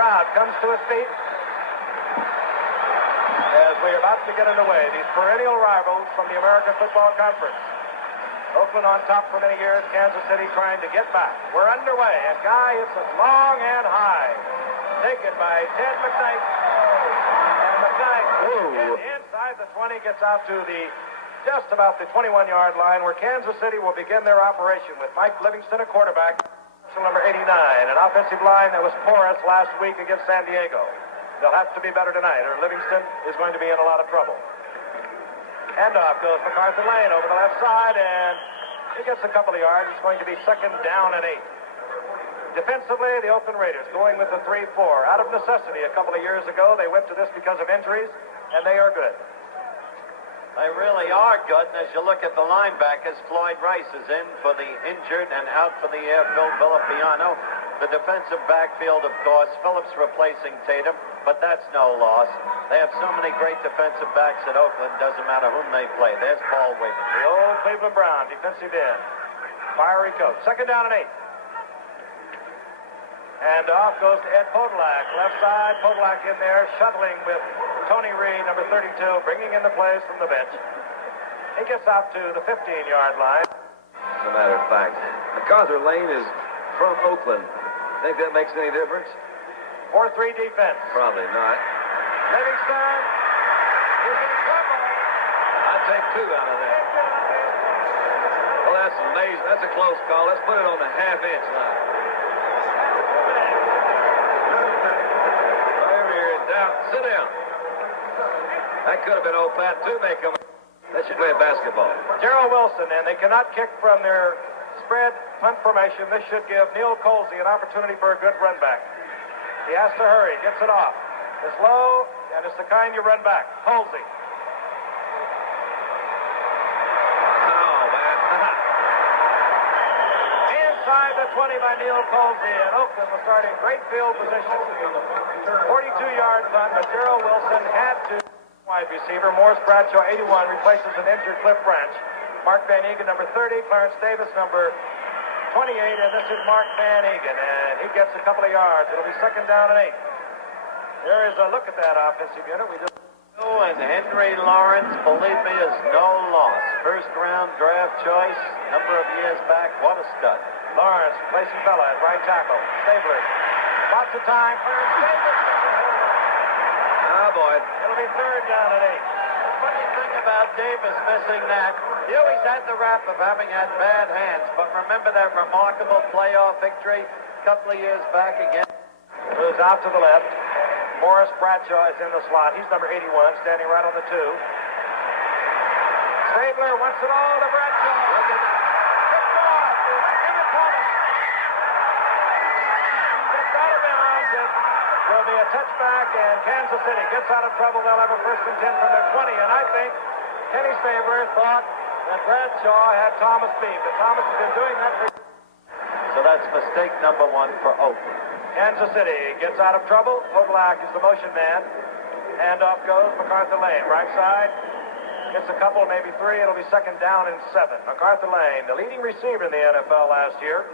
crowd comes to its feet as we're about to get underway. These perennial rivals from the American Football Conference. Oakland on top for many years, Kansas City trying to get back. We're underway, and Guy hits it long and high. Taken by Ted McKnight. And McKnight inside the 20, gets out to just about the 21-yard line, where Kansas City will begin their operation with Mike Livingston, a quarterback, number 89, an offensive line that was porous last week against San Diego. They'll have to be better tonight, or Livingston is going to be in a lot of trouble. Handoff goes MacArthur Lane over the left side, and he gets a couple of yards. It's going to be 2nd down and 8. Defensively, the Oakland Raiders going with the 3-4. Out of necessity a couple of years ago, they went to this because of injuries, and they are good. They really are good, and as you look at the linebackers, Floyd Rice is in for the injured and out for the year, Phil Villapiano. The defensive backfield, of course, Phillips replacing Tatum, but that's no loss. They have so many great defensive backs at Oakland, doesn't matter whom they play. There's Paul Wiggins. The old Cleveland Brown, defensive end. Fiery coach. 2nd down and 8. And off goes to Ed Podolak. Left side, Podolak in there, shuttling with Tony Reed, number 32, bringing in the plays from the bench. He gets out to the 15-yard line. As a matter of fact, MacArthur Lane is from Oakland. Think that makes any difference? 4-3 defense. Probably not. Livingston is in trouble. I'd take 2 out of that. Well, that's amazing. That's a close call. Let's put it on the half-inch line. Sit down. That could have been old Pat Toomey coming. They should play basketball. Gerald Wilson, and they cannot kick from their spread punt formation. This should give Neil Colsey an opportunity for a good run back. He has to hurry, gets it off. It's low, and it's the kind you run back. Colsey. Oh, man. Inside the 20 by Neil Colsey, and Oakland was starting great field position. 42-yard punt, but Gerald Wilson had to. Wide receiver Morris Bradshaw, 81, replaces an injured Cliff Branch. Mark Van Egan, number 30. Clarence Davis, number 28, and this is Mark Van Egan, and he gets a couple of yards. It'll be 2nd down and 8. There is a look at that offensive unit. And Henry Lawrence, believe me, is no loss. 1st-round draft choice, number of years back. What a stud. Lawrence replacing Bella at right tackle. Stabler. Lots of time. Clarence Davis. Oh, boy. It'll be 3rd down and 8. The funny thing about Davis missing that, he always had the rap of having had bad hands, but remember that remarkable playoff victory a couple of years back again? Moves out to the left. Morris Bradshaw is in the slot. He's number 81, standing right on the 2. Stabler wants it all to Bradshaw. Picked off. Emmett Thomas. Gets out of bounds. It will be a touchback, and Kansas City gets out of trouble. They'll have a 1st and 10 from their 20, and I think Kenny Stabler thought that Bradshaw had Thomas beat, but Thomas has been doing that for. So that's mistake number 1 for Oakland. Kansas City gets out of trouble. Podolak is the motion man. Handoff goes MacArthur Lane. Right side. Gets a couple, maybe 3. It'll be 2nd down and 7. MacArthur Lane, the leading receiver in the NFL last year.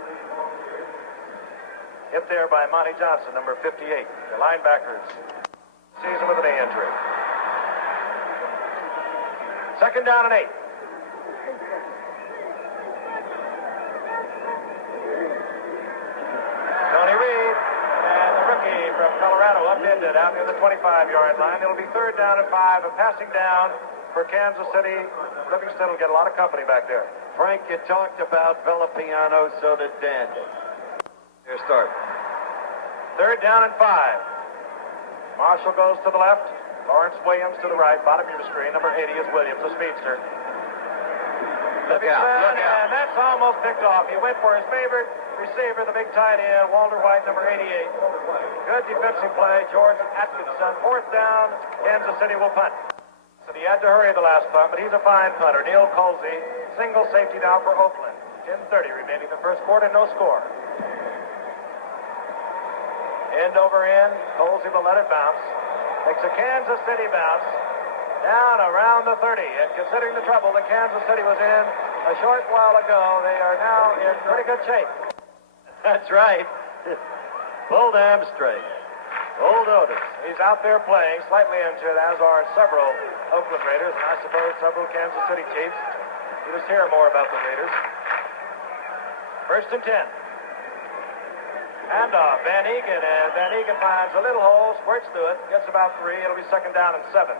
Hit there by Monty Johnson, number 58. The linebackers. Season with a knee injury. 2nd down and 8. Tony Reed, and the rookie from Colorado upended out near the 25-yard line. It'll be 3rd down and 5. A passing down for Kansas City. Livingston will get a lot of company back there. Frank, you talked about Villapiano, so did Dan. Here, start. 3rd down and 5. Marshall goes to the left. Lawrence Williams to the right. Bottom of your screen. Number 80 is Williams, the speedster. Livingston, and that's almost picked off. He went for his favorite receiver, the big tight end, Walter White, number 88. Good defensive play, George Atkinson. 4th down, Kansas City will punt. So he had to hurry the last punt, but he's a fine punter. Neil Colsey, single safety now for Oakland. 10:30 remaining the 1st quarter, no score. End over end, Colsey will let it bounce. Makes a Kansas City bounce. Down around the 30, and considering the trouble that Kansas City was in a short while ago, they are now in pretty good shape. That's right. Pulled hamstring. Old Otis. He's out there playing, slightly injured, as are several Oakland Raiders, and I suppose several Kansas City Chiefs. You just hear more about the Raiders. 1st and 10. Handoff, Van Egan, and Van Egan finds a little hole, squirts through it, gets about 3. It'll be 2nd down and 7.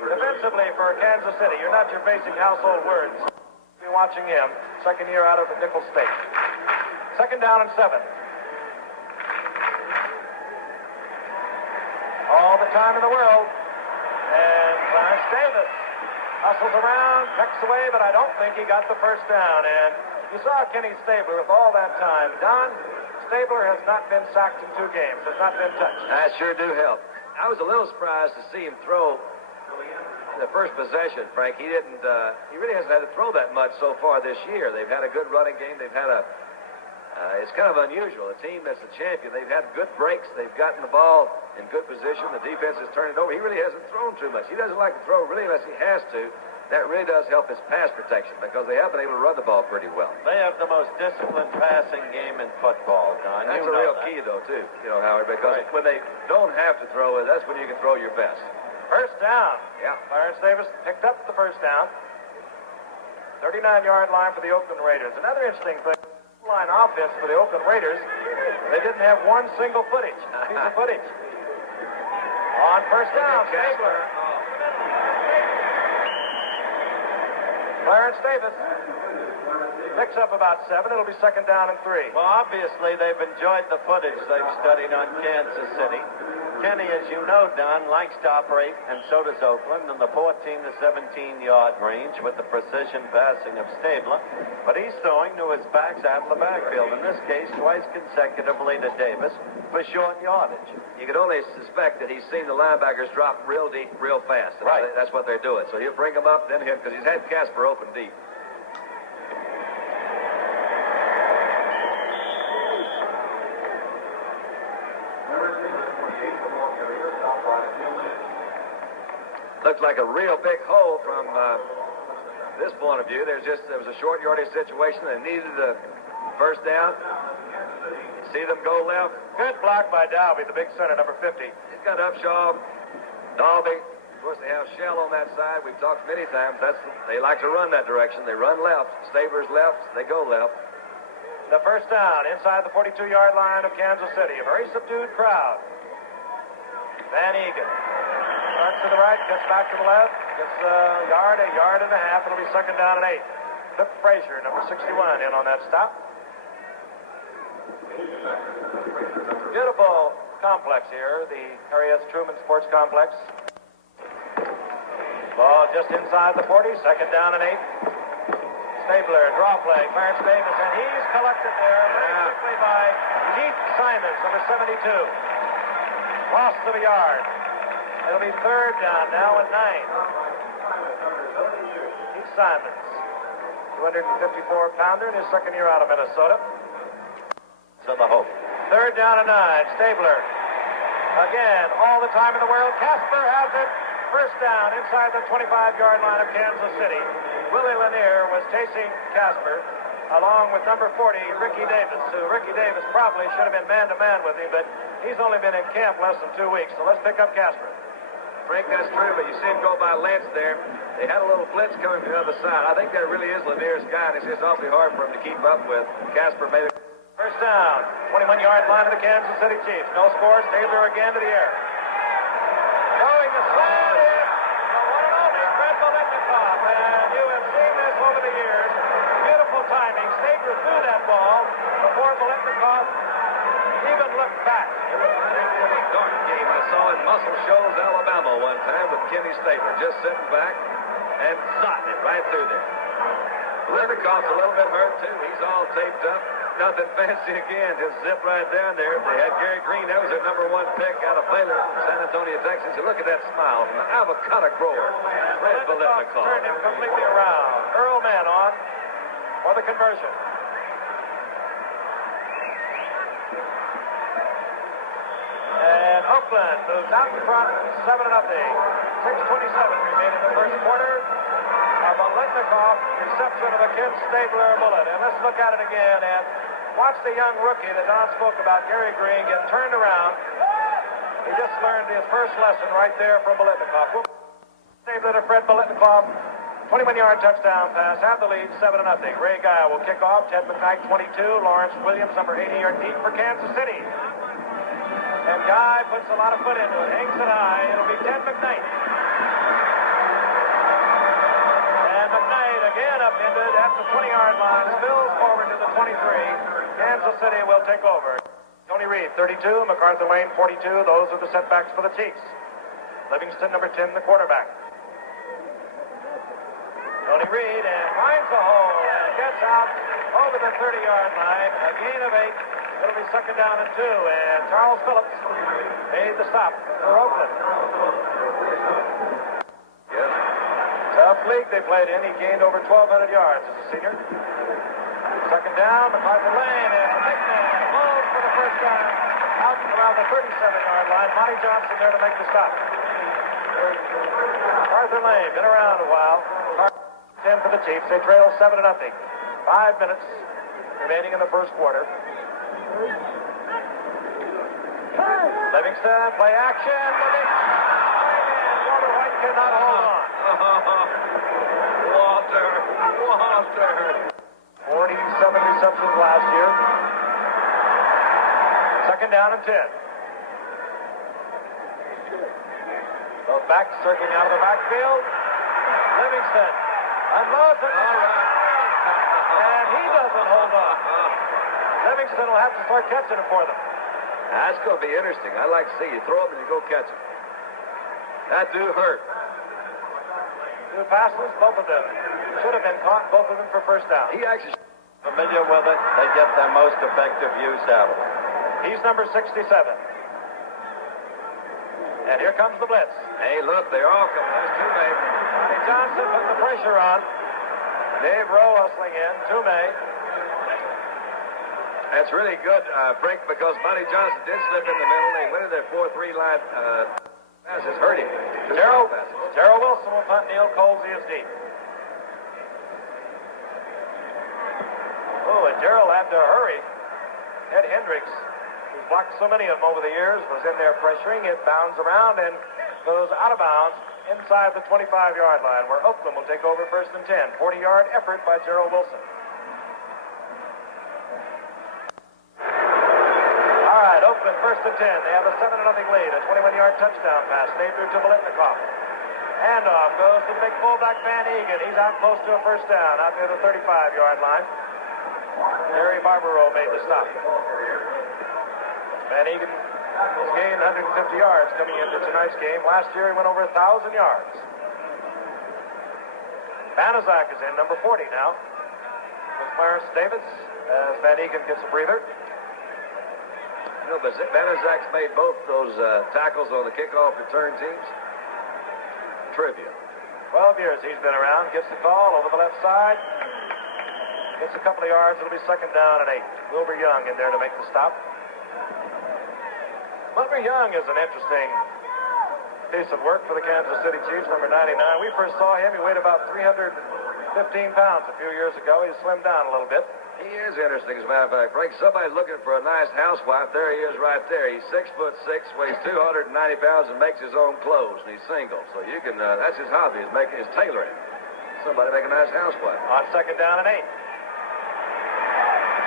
Defensively for Kansas City, you're not your basic household words. You're watching him, 2nd year out of the Nickel State. 2nd down and 7. All the time in the world. And Clarence Davis hustles around, pecks away, but I don't think he got the 1st down. And you saw Kenny Stabler with all that time. Don, Stabler has not been sacked in 2 games, has not been touched. That sure do help. I was a little surprised to see him throw the first possession, Frank. He really hasn't had to throw that much so far this year. They've had a good running game. They've had it's kind of unusual. A team that's a champion, they've had good breaks. They've gotten the ball in good position. The defense has turned it over. He really hasn't thrown too much. He doesn't like to throw really unless he has to. That really does help his pass protection because they have been able to run the ball pretty well. They have the most disciplined passing game in football, Don. That's a real key, though, too, Howard, because when they don't have to throw it, that's when you can throw your best. 1st down. Yeah. Clarence Davis picked up the 1st down. 39-yard line for the Oakland Raiders. Another interesting thing. Line offense for the Oakland Raiders, they didn't have one single piece of footage. On 1st down, Stabler. Clarence Davis picks up about 7. It'll be 2nd down and 3. Well, obviously, they've enjoyed the footage they've studied on Kansas City. Kenny, as you know, Don, likes to operate, and so does Oakland, in the 14 to 17-yard range with the precision passing of Stabler. But he's throwing to his backs out of the backfield, in this case, twice consecutively to Davis for short yardage. You could only suspect that he's seen the linebackers drop real deep, real fast. Right. That's what they're doing. So he'll bring them up, then because he's had Casper open deep. Looks like a real big hole from this point of view. There was a short yardage situation. They needed a 1st down. You see them go left. Good block by Dalby, the big center, number 50. He's got Upshaw, Dalby. Of course, they have Shell on that side. We've talked many times. They like to run that direction. They run left. Stabler's left. They go left. The 1st down inside the 42-yard line of Kansas City. A very subdued crowd. Van Egan starts to the right, gets back to the left, gets a yard and a half. It'll be 2nd down and 8. Cliff Frazier, number 61, in on that stop. Beautiful complex here, the Harry S. Truman Sports Complex. Ball just inside the 40, 2nd down and 8. Stabler, draw play, Clarence Davis, and he's collected there very quickly by Keith Simons, number 72. Loss of a yard. It'll be 3rd down now and 9. Keith Simons, 254-pounder in his 2nd year out of Minnesota. So the hope. 3rd down and 9. Stabler. Again, all the time in the world. Casper has it. 1st down inside the 25-yard line of Kansas City. Willie Lanier was chasing Casper along with number 40, Ricky Davis, who Ricky Davis probably should have been man-to-man with him, but he's only been in camp less than 2 weeks. So let's pick up Casper. Frank, that's true, but you see him go by Lentz there. They had a little blitz coming from the other side. I think that really is Lanier's guy, and it's just awfully hard for him to keep up with. Casper made it. 1st down, 21-yard line of the Kansas City Chiefs. No score. Stabler again to the air. Throwing the slant is the one and only Fred Biletnikoff, and you have seen this over the years. Beautiful timing. Stabler threw that ball before Biletnikoff even looked back. It was a dark game I saw in Muscle Shoals, Alabama one time with Kenny Stabler just sitting back and sodding it right through there. Biletnikoff's a little bit hurt, too. He's all taped up. Nothing fancy again. Just zip right down there. They had Gary Green. That was their number 1 pick out of Baylor from San Antonio, Texas. And look at that smile from the avocado grower, Fred Biletnikoff. Turned him completely around. Earl Mann on for the conversion. And Oakland moves out in front 7-0. 6:27 remain in the 1st quarter. A Biletnikoff reception of a Ken Stabler bullet. And let's look at it again. And Watch the young rookie that Don spoke about, Gary Green, get turned around. He just learned his first lesson right there from Biletnikoff. Stabler to Fred Biletnikoff. 21-yard touchdown pass. Have the lead, 7-0. Ray Guy will kick off. Ted McKnight, 22. Lawrence Williams, number 80, are deep for Kansas City. And Guy puts a lot of foot into it. Hangs it high. It'll be Ted McKnight. And McKnight again upended at the 20-yard line. Spills forward to the 23. Kansas City will take over. Tony Reed, 32. MacArthur Lane, 42. Those are the setbacks for the Chiefs. Livingston, number 10, the quarterback. Tony Reed and finds the hole and gets out over the 30-yard line. A gain of 8. It'll be second down and 2. And Charles Phillips made the stop for Oakland. Yes. Tough league they played in. He gained over 1,200 yards as a senior. Second down, MacArthur Lane, and the big man blows for the first down out around the 37-yard line. Monty Johnson there to make the stop. MacArthur Lane, been around a while. 10 for the Chiefs. They trail 7-0. 5 minutes remaining in the first quarter. Livingston, play action. Walter White cannot hold on. Walter. 47 receptions last year. Second down and 10. Both backs circling out of the backfield. Livingston unloads it. And he doesn't hold on. Livingston will have to start catching it for them. That's going to be interesting. I like to see you throw them and you go catch them. That do hurt. 2 passes, both of them should have been caught, both of them for first down. He actually Familiar with it, they get their most effective use out of it. He's number 67. And here comes the blitz. Hey, look, they're all coming. There's Toomey. Monty Johnson put the pressure on. Dave Rowe hustling in. Toomey. That's really good, Frank, because Monty Johnson did slip in the middle. They went in their 4-3 line passes, hurt him. Gerald Wilson will punt. Neil Colsey is deep. Oh, and Gerald had to hurry. Ed Hendricks, who's blocked so many of them over the years, was in there pressuring. It bounds around and goes out of bounds inside the 25-yard line, where Oakland will take over first and 10. 40-yard effort by Gerald Wilson. All right, Oakland first and 10. They have a 7-0 lead. A 21-yard touchdown pass. They threw to Biletnikoff. Handoff goes to the big fullback Van Egan. He's out close to a first down, out near the 35-yard line. Harry Barbaro made the stop. Van Egan has gained 150 yards coming into tonight's game. Last year he went over 1,000 yards. Banaszak is in, number 40 now, with Clarence Davis as Van Egan gets a breather. You know, but Banaszak's made both those tackles on the kickoff return teams. Trivia. 12 years he's been around. Gets the call over the left side. Gets a couple of yards. It'll be second down and 8. Wilbur Young in there to make the stop. Wilbur Young is an interesting piece of work for the Kansas City Chiefs, number 99. We first saw him. He weighed about 315 pounds a few years ago. He's slimmed down a little bit. He is interesting, as a matter of fact. Frank, somebody's looking for a nice housewife. There he is right there. He's 6'6", weighs 290 pounds, and makes his own clothes, and he's single. So you can, that's his hobby, is tailoring. Somebody make a nice housewife. On second down and 8.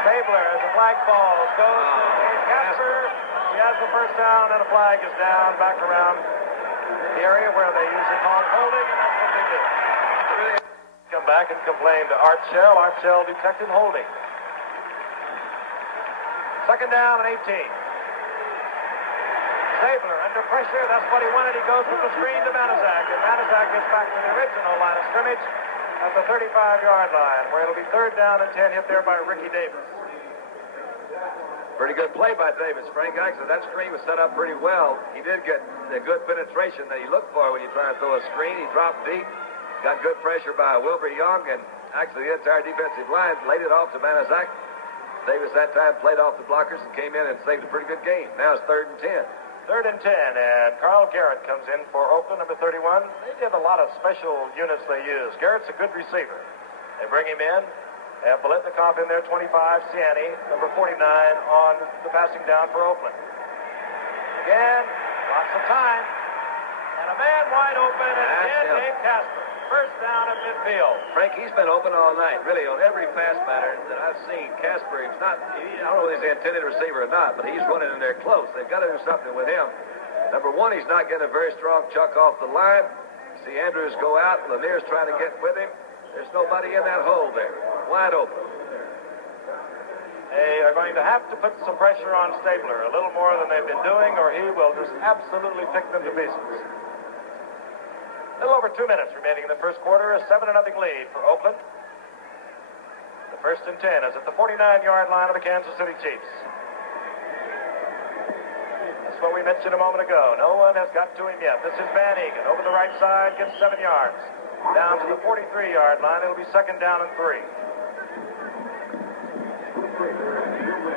Stabler as the flag falls, goes to Casper. He has the first down, and a flag is down back around the area where they usually call holding, and that's what they do. Come back and complain to Art Shell. Art Shell detected holding. Second down and 18. Stabler under pressure. That's what he wanted. He goes with the screen to Banaszak, and Banaszak gets back to the original line of scrimmage at the 35-yard line, where it'll be third down and 10, hit there by Ricky Davis. Pretty good play by Davis, Frank. Actually, that screen was set up pretty well. He did get the good penetration that he looked for when you try to throw a screen. He dropped deep, got good pressure by Wilbur Young, and actually the entire defensive line laid it off to Banaszak. Davis that time played off the blockers and came in and saved a pretty good game. Now it's third and 10. Third and 10, and Carl Garrett comes in for Oakland, number 31. They did a lot of special units they use. Garrett's a good receiver. They bring him in. And Biletnikoff in there, 25. Ciani, number 49, on the passing down for Oakland. Again, lots of time. And a man wide open, and again, Dave Casper. First down at midfield. Frank, he's been open all night, really, on every pass pattern that I've seen. Casper, I don't know if he's the intended receiver or not, but he's running in there close. They've got to do something with him. Number one, he's not getting a very strong chuck off the line. See Andrews go out. Lanier's trying to get with him. There's nobody in that hole there. Wide open. They are going to have to put some pressure on Stabler, a little more than they've been doing, or he will just absolutely pick them to pieces. A little over 2 minutes remaining in the first quarter. A 7-0 lead for Oakland. The 1st and 10 is at the 49-yard line of the Kansas City Chiefs. That's what we mentioned a moment ago. No one has got to him yet. This is Van Egan over the right side, gets 7 yards. Down to the 43-yard line. It'll be 2nd down and 3.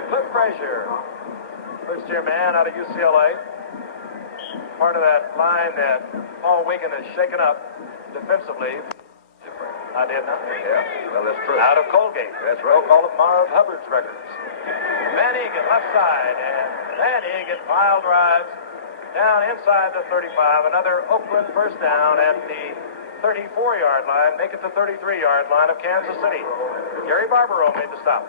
Cliff Frazier, first-year man out of UCLA. Part of that line that Paul Wiggin has shaken up defensively. I did not. Yeah, well, that's true. Out of Colgate. That's right. Broke all of Marv Hubbard's records. Van Egan, left side, and Van Egan pile drives down inside the 35. Another Oakland first down at the 34-yard line. Make it the 33-yard line of Kansas City. Gary Barbaro made the stop.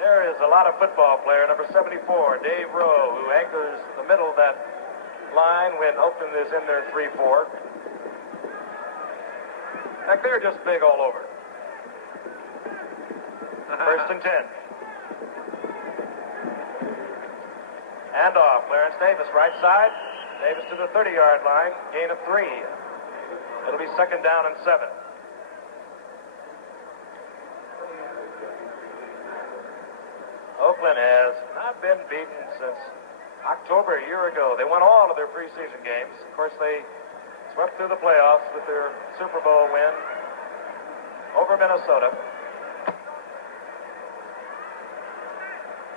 There is a lot of football player, number 74, Dave Rowe, who anchors the middle of that line when Oakland is in their 3-4. In fact, they're just big all over. 1st and 10. And off. Clarence Davis, right side. Davis to the 30-yard line. Gain of 3. It'll be 2nd down and 7. Oakland has not been beaten since October a year ago. They won all of their preseason games. Of course, they swept through the playoffs with their Super Bowl win over Minnesota.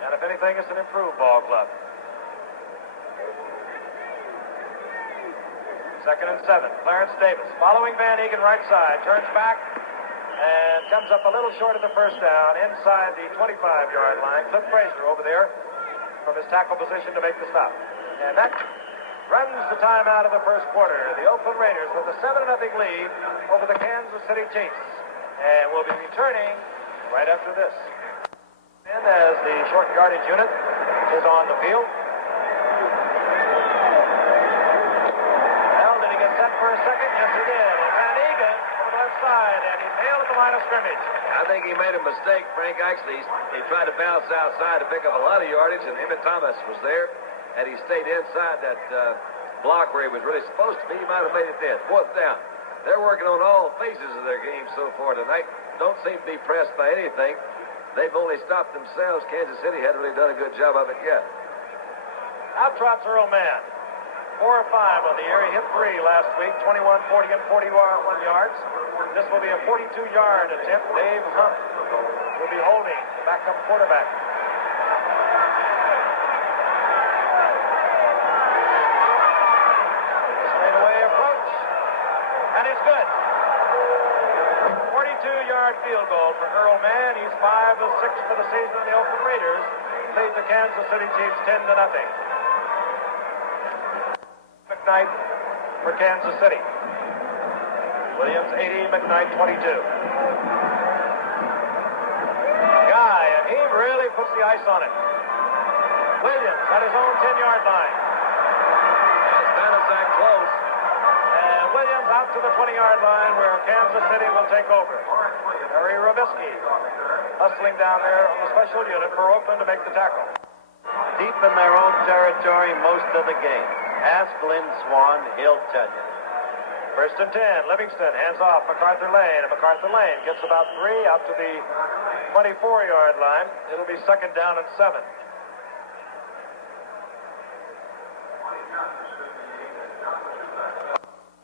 And if anything, it's an improved ball club. 2nd and 7. Clarence Davis following Van Egan right side. Turns back and comes up a little short of the first down inside the 25-yard line. Cliff Frazier over there from his tackle position to make the stop. And that runs the time out of the first quarter. The Oakland Raiders with a 7-0 lead over the Kansas City Chiefs. And will be returning right after this. And as the short yardage unit is on the field. Well, did he get set for a second? Yes, he did. And Van Egan over the left side, and he nailed at the line of scrimmage. I think he made a mistake, Frank. Actually, he tried to bounce outside to pick up a lot of yardage, and Emmett Thomas was there. Had he stayed inside that block where he was really supposed to be, he might have made it then. 4th down. They're working on all phases of their game so far tonight. Don't seem to be pressed by anything. They've only stopped themselves. Kansas City hadn't really done a good job of it yet. Out trots Earl Mann. 4 or 5 on the year. He hit 3 last week. 21, 40, and 41 yards. This will be a 42-yard attempt. Dave Hunt will be holding the backup quarterback. Straightaway approach. And it's good. 42-yard field goal for Earl Mann. He's 5 of 6 for the season on the Oakland Raiders. Lead the Kansas City Chiefs 10-0. McKnight for Kansas City. Williams 80, McKnight 22. Guy, and he really puts the ice on it. Williams at his own 10-yard line. As Banaszak close. And Williams out to the 20-yard line where Kansas City will take over. Harry Robisky hustling down there on the special unit for Oakland to make the tackle. Deep in their own territory most of the game. Ask Lynn Swan, he'll tell you. 1st and 10. Livingston hands off MacArthur Lane, and MacArthur Lane gets about 3 out to the 24-yard line. It'll be 2nd down and 7.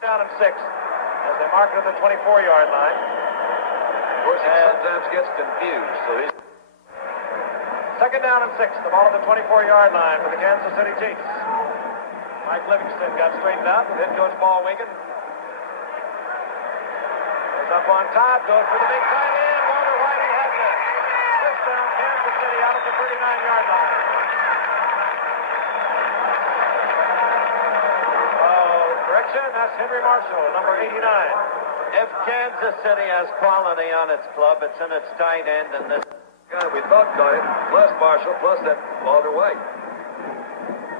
Down and 6 as they mark it at the 24-yard line. Of course, he sometimes gets confused, so he's 2nd down and 6. The ball at the 24-yard line for the Kansas City Chiefs. Mike Livingston got straightened out with head coach Paul Wiggin. Up on top, goes for the big tight end. Walter White has it. First down, Kansas City out at the 39-yard line. Correction, that's Henry Marshall, number 89. If Kansas City has quality on its club, it's in its tight end, and this guy we thought got it, plus Marshall, plus that Walter White.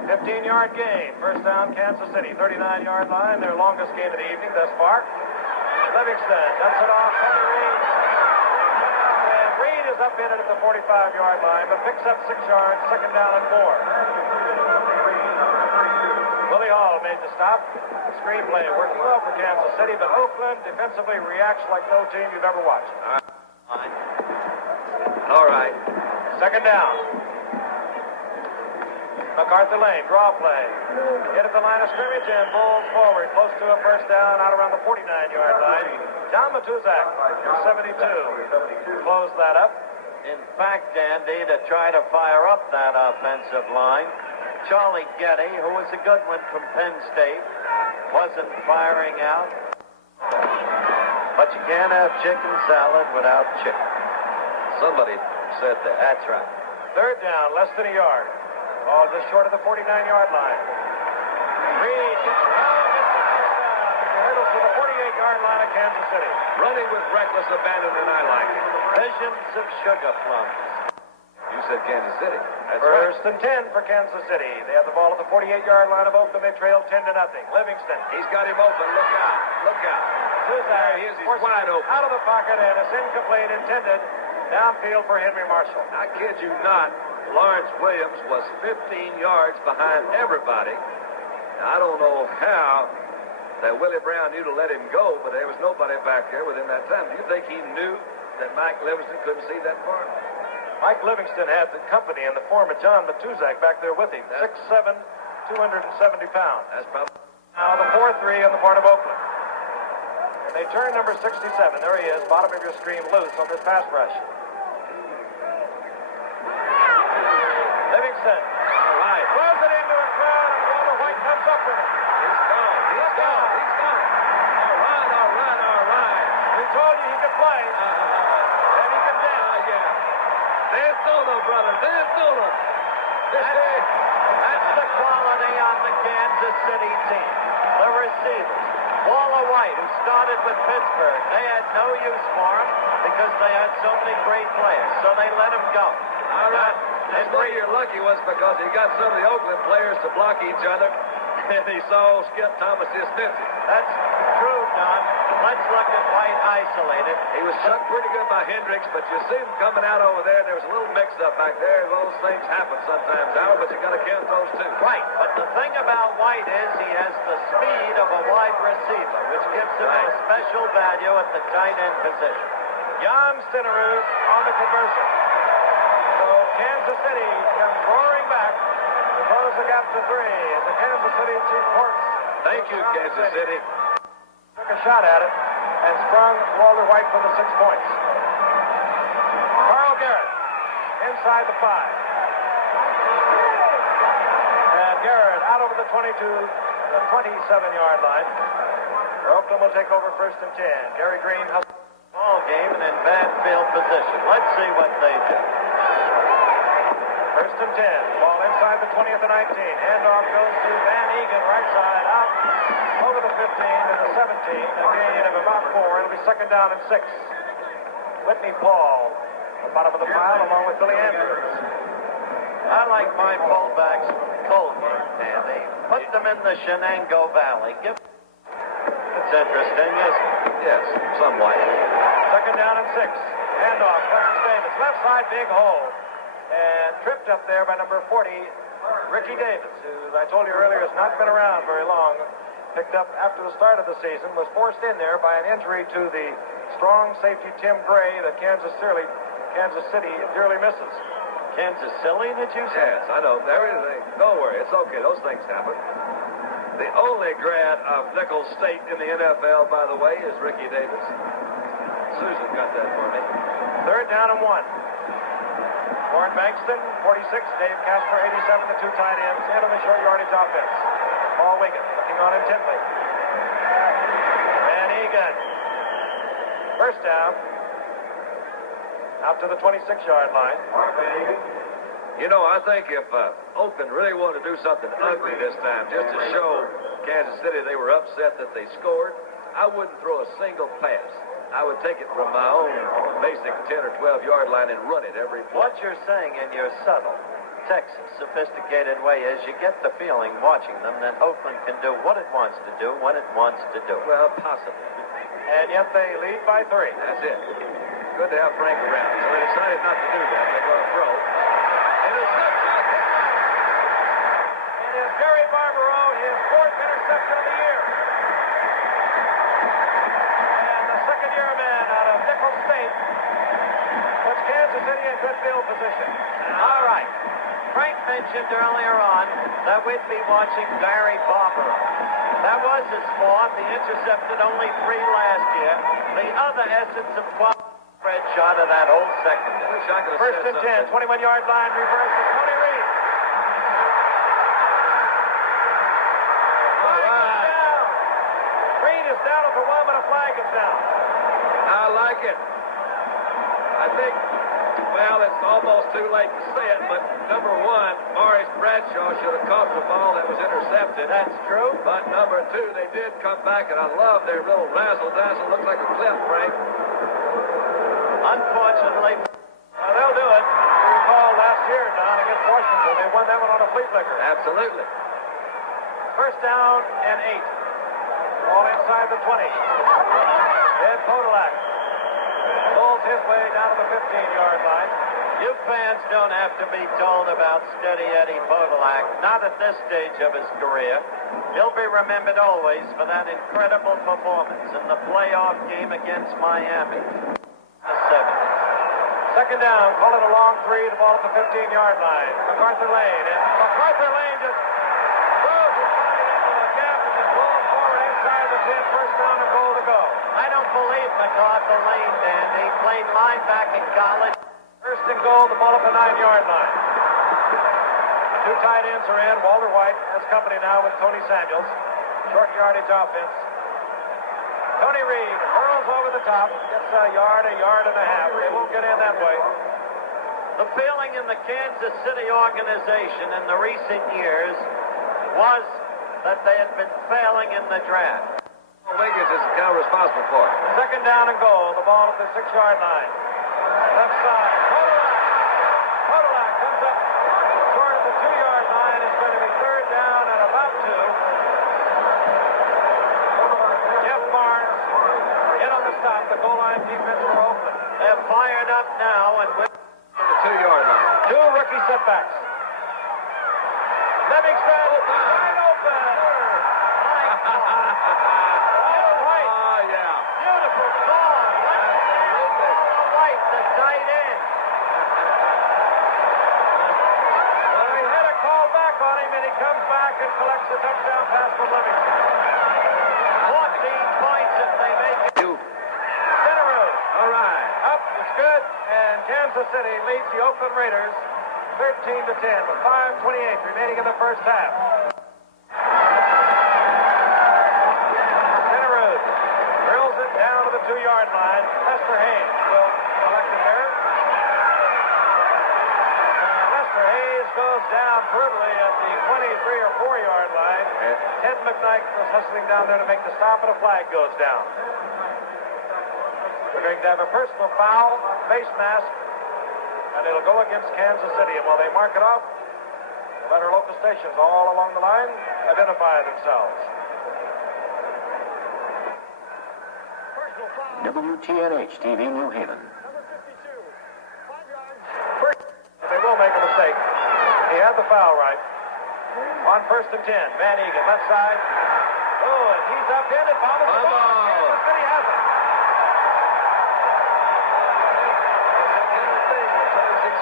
15-yard gain. First down, Kansas City, 39-yard line. Their longest gain of the evening thus far. Livingston dumps it off. Tony Reed. And Reed is up in it at the 45-yard line, but picks up 6 yards. Second down and 4. Willie Hall made the stop. Screenplay working well for Kansas City, but Oakland defensively reacts like no team you've ever watched. All right. Second down. MacArthur Lane, draw play. Hit at the line of scrimmage and bowls forward, close to a first down out around the 49-yard line. John Matuzak, 72, closed that up. In fact, Andy, to try to fire up that offensive line, Charlie Getty, who was a good one from Penn State, wasn't firing out. But you can't have chicken salad without chicken. Somebody said that. That's right. Third down, less than a yard. All just short of the 49-yard line. Reed gets it out, gets the first down. He hurdles to the 48-yard line of Kansas City. Running with reckless abandon, and I like it. Visions of sugar plums. You said Kansas City. That's First right. and 10 for Kansas City. They have the ball at the 48-yard line of Oakland. They trail 10-0. Livingston. He's got him open. Look out. Look out. There he is. He's wide open. Out of the pocket, and it's incomplete, intended downfield for Henry Marshall. I kid you not, Lawrence Williams was 15 yards behind everybody. Now, I don't know how that Willie Brown knew to let him go, but there was nobody back there within that time. Do you think he knew that Mike Livingston couldn't see that far? Mike Livingston had the company in the form of John Matuzak back there with him. 6'7", 270 pounds. That's probably... Now the 4-3 on the part of Oakland. And they turn number 67. There he is, bottom of your screen, loose on this pass rush. Livingston. All right. Throws it into a crowd, and Walter White comes up with it. He's gone. He's gone. He's gone. All right, all right, all right. We told you he could play. And he can dance. Yeah. Dance solo, brother. Dance solo. That's the quality on the Kansas City team. The receivers. Walter White, who started with Pittsburgh, they had no use for him because they had so many great players, so they let him go. All right. That's why you're lucky was because he got some of the Oakland players to block each other, and he saw Skip Thomas dismiss him. That's true, Don. Let's look at White isolated. He was shut pretty good by Hendricks, but you see him coming out over there. There was a little mix-up back there. Those things happen sometimes, Howard, but you got to count those too. Right, but the thing about White is he has the speed of a wide receiver, which gives him a special value at the tight end position. Jan Stenerud on the conversion. So Kansas City comes roaring back to close the gap to 3. And the Kansas City Chief Horse. Thank you, Kansas City. Took a shot at it and sprung Walter White for the 6 points. Carl Garrett inside the 5. And Garrett out over the 22, the 27-yard line. Oakland will take over first and 10. Gary Green hustles. Ball game and in bad field position. Let's see what they do. First and 10. Ball inside the 20 at the 19. Handoff goes to Van Egan, right side, out over the 15 to the 17. A gain of about 4. It'll be second down and 6. Whitney Paul, the bottom of the pile, along with Billy Andrews. I like my fullbacks from Colgate, Andy. Put them in the Shenango Valley. It's interesting, isn't it? Yes, somewhat. Second down and 6. Handoff, Clarence Davis. Left side, big hole. And tripped up there by number 40, Ricky Davis, who I told you earlier has not been around very long. Picked up after the start of the season, was forced in there by an injury to the strong safety Tim Gray that Kansas City dearly misses. Kansas City, did you say? Yes, I know. Everything. Don't worry. It's okay. Those things happen. The only grad of Nicholls State in the NFL, by the way, is Ricky Davis. Susan got that for me. Third down and 1. Warren Bankston, 46. Dave Casper, 87. The 2 tight ends in on the short yardage offense. Paul Wiggins looking on intently. Van Egan First down. Out to the 26-yard line. You know, I think if Oakland really wanted to do something ugly this time, just to show Kansas City they were upset that they scored, I wouldn't throw a single pass. I would take it from my own basic 10 or 12-yard line and run it every play. What you're saying in your subtle, Texas, sophisticated way is you get the feeling watching them that Oakland can do what it wants to do when it wants to do it. Well, possibly. And yet they lead by 3. That's it. Good to have Frank around. So they decided not to do that. They're going to throw. Interception! It is Gary Barbaro, his 4th interception of the year. And the second-year man out of Nicholls State puts Kansas City in good field position. All right. Frank mentioned earlier on that we'd be watching Gary Barbaro. That was his 4th. He intercepted only 3 last year. The other essence of quality spread shot of that whole secondary. First and 10, 21-yard line, reverse to Tony Reed. Flag is down. Reed is down at the 1, but a flag is down. I like it. I think, well, it's almost too late to say it, but number 1, Maurice Bradshaw should have caught the ball that was intercepted. That's true. But number 2, they did come back, and I love their little razzle-dazzle. Looks like a clip, Frank. Unfortunately, They'll do it. You recall last year down against Washington, they won that one on a flea flicker. Absolutely. First down and 8. Ball inside the 20. Ed Podolak pulls his way down to the 15-yard line. you fans don't have to be told about Steady Eddie Podolak, not at this stage of his career. He'll be remembered always for that incredible performance in the playoff game against Miami. The 70s. Second down, call it a long 3, the ball at the 15-yard line. MacArthur Lane, and MacArthur Lane just throws his body into a gap and just rolls forward inside the 10, first down and goal to go. I don't believe MacArthur Lane, Dan. He played linebacker in college. First and goal, the ball at the 9-yard line. 2 tight ends are in. Walter White has company now with Tony Samuels. Short yardage offense. Tony Reed hurls over the top, gets a yard and a half. They won't get in that way. The feeling in the Kansas City organization in the recent years was that they had been failing in the draft. Wiggins is kind of responsible for it. Second down and goal. The ball at the 6-yard line. Left side. Podolak comes up short of the 2-yard line. It's going to be third down and about 2. Jeff Barnes hit on the stop. The goal line defense for Oakland. They're fired up now and with The 2-yard line. 2 rookie setbacks. Livingston wide open. Yeah. beautiful ball. White, the tight end. Well, they had a call back on him, and he comes back and collects a touchdown pass from Livingston. 14 points if they make it. Centeroo. All right. Up, it's good, and Kansas City leads the Oakland Raiders 13-10 with 5:28 remaining in the first half. Centeroo drills it down to the 2-yard line. Lester Hayes will collect it there. And Lester Hayes goes down brutally at the 23 or 4-yard line. Ted McKnight was hustling down there to make the stop, and a flag goes down. We're going to have a personal foul, face mask, and it'll go against Kansas City. And while they mark it off, let our local stations all along the line identify themselves. WTNH TV New Haven. First, they will make a mistake. He had the foul right. On first and 10, Van Egan, left side. Oh, and he's upended. Bobbles the ball. Kansas City has it.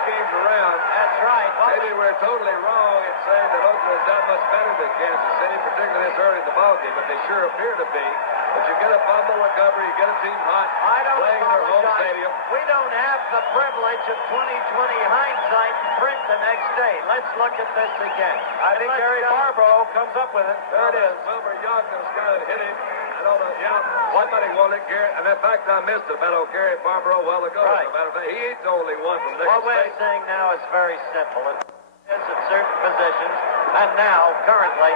Games around. That's right. Maybe we're totally wrong in saying that Oakland is that much better than Kansas City, particularly this early in the ballgame, but they sure appear to be. But you get a fumble recovery, you get a team hot, I don't playing in their home apologize. stadium. We don't have the privilege of 2020 hindsight and print the next day. Let's look at this again. I think Gary Barbaro comes up with it. There it is. Wilbur Yonkers got it hit him. I don't know. Yeah, somebody wanted Garrett, and in fact, I missed it about old Gary Barbaro a while ago. Right. As a matter of fact, he ain't the only one from What Nicholls we're State. saying now is very simple. It is at certain positions, and now, currently,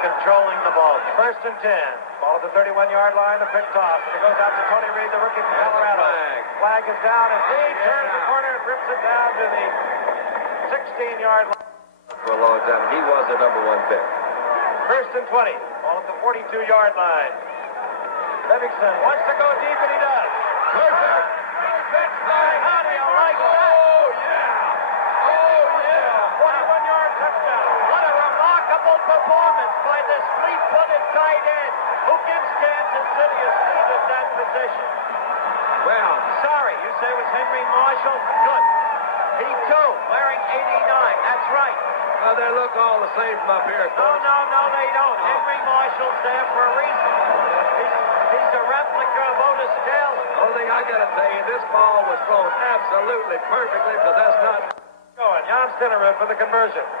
controlling the ball. First and 10. Ball at the 31-yard line, the pick toss. And it goes out to Tony Reed, the rookie from There's a Colorado. flag. Flag is down, and Reed yeah. turns the corner and rips it down to the 16-yard line. For a long time, he was the number one pick. First and 20. Ball at the 42-yard line. Livingston wants to go deep, and he does. Perfect. How do you like that? Oh, yeah. Oh, yeah. 41-yard touchdown. What a remarkable performance by this fleet-footed tight end who gives Kansas City a lead at that position. Well, Sorry, you say it was Henry Marshall? Good. He too, wearing 89. That's right. well, they look all the same from up here. No, they don't. Henry Marshall's there for a reason. He's a replica of Otis Taylor. Only thing I got to tell you, this ball was thrown absolutely perfectly because that's not... Going. Jan Stenerud for the conversion. And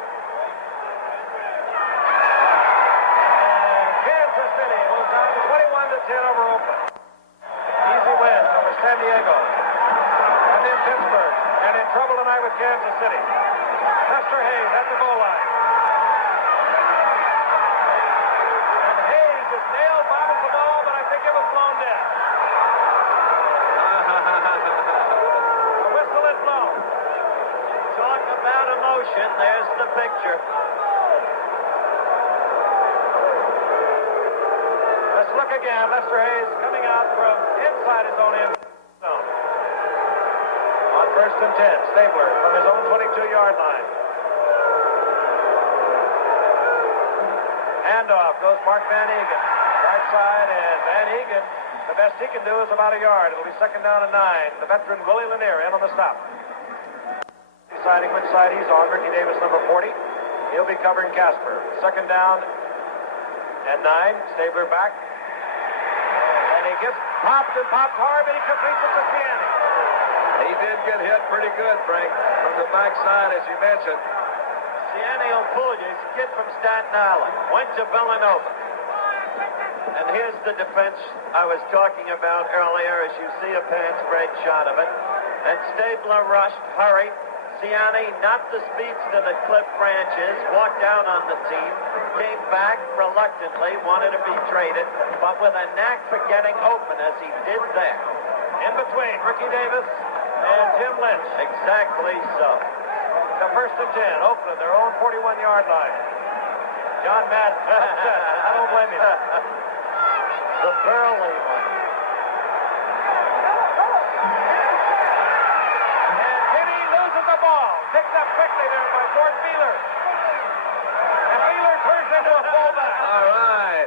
Kansas City moves down to 21-10 over Oakland. Easy win over San Diego. And then Pittsburgh. And in trouble tonight with Kansas City. Lester Hayes at the goal line. And Hayes just nailed Bobbitt's the ball, but I think it was blown dead. The whistle is blown. Talk about emotion. There's the picture. Let's look again. Lester Hayes coming out from inside his own end zone. On first and 10, Stabler from his own 22-yard line. Handoff goes Mark Van Egan. Right side, and Van Egan, the best he can do is about a yard. It'll be second down and 9. The veteran Willie Lanier in on the stop. Deciding which side he's on. Ricky Davis, number 40. He'll be covering Casper. Second down and 9. Stabler back. And he gets popped hard, but he completes it to Ciani. He did get hit pretty good, Frank, from the backside, as you mentioned. Ciani will fool you. He's a kid from Staten Island. Went to Villanova. And here's the defense I was talking about earlier as you see a pan spread shot of it. And Stabler rushed, hurried. Ciani, not the speedster that Cliff Branch is, walked out on the team, came back reluctantly, wanted to be traded, but with a knack for getting open as he did there. In between Ricky Davis and Tim Lynch. Exactly so. The first and 10, Oakland, their own 41-yard line. John Madden upset. I don't blame him. The Burley one. And Kinney loses the ball. Picked up quickly there by George Beeler. And Beeler turns into a fullback. All right.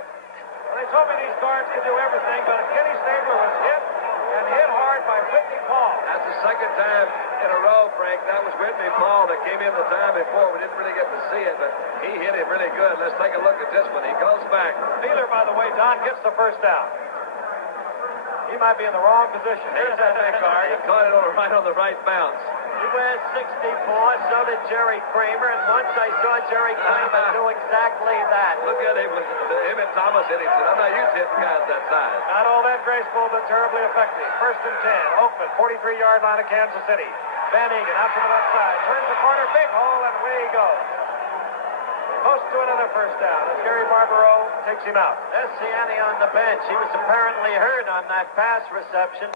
Well, they told me these guards could do everything, but Kenny Stabler was hit and hit hard by Whitney Paul. That's the second time in a row, Frank. That was Whitney Paul that came in the time before. We didn't really get to see it, but he hit him really good. Let's take a look at this one. He goes back. Beeler, by the way, Don, gets the first down. He might be in the wrong position. Here's that big guard. He caught it on the right bounce. He wears 64, so did Jerry Kramer, and once I saw Jerry Kramer do exactly that. Look at him. Him and Thomas hit him. Said, I'm not used to hitting guys that size. Not all that graceful, but terribly effective. First and 10, Oakland, 43-yard line of Kansas City. Van Egan out to the left side, turns the corner, big hole, and away he goes. Close to another first down as Gary Barbaro takes him out. There's Ciani on the bench. He was apparently hurt on that pass reception.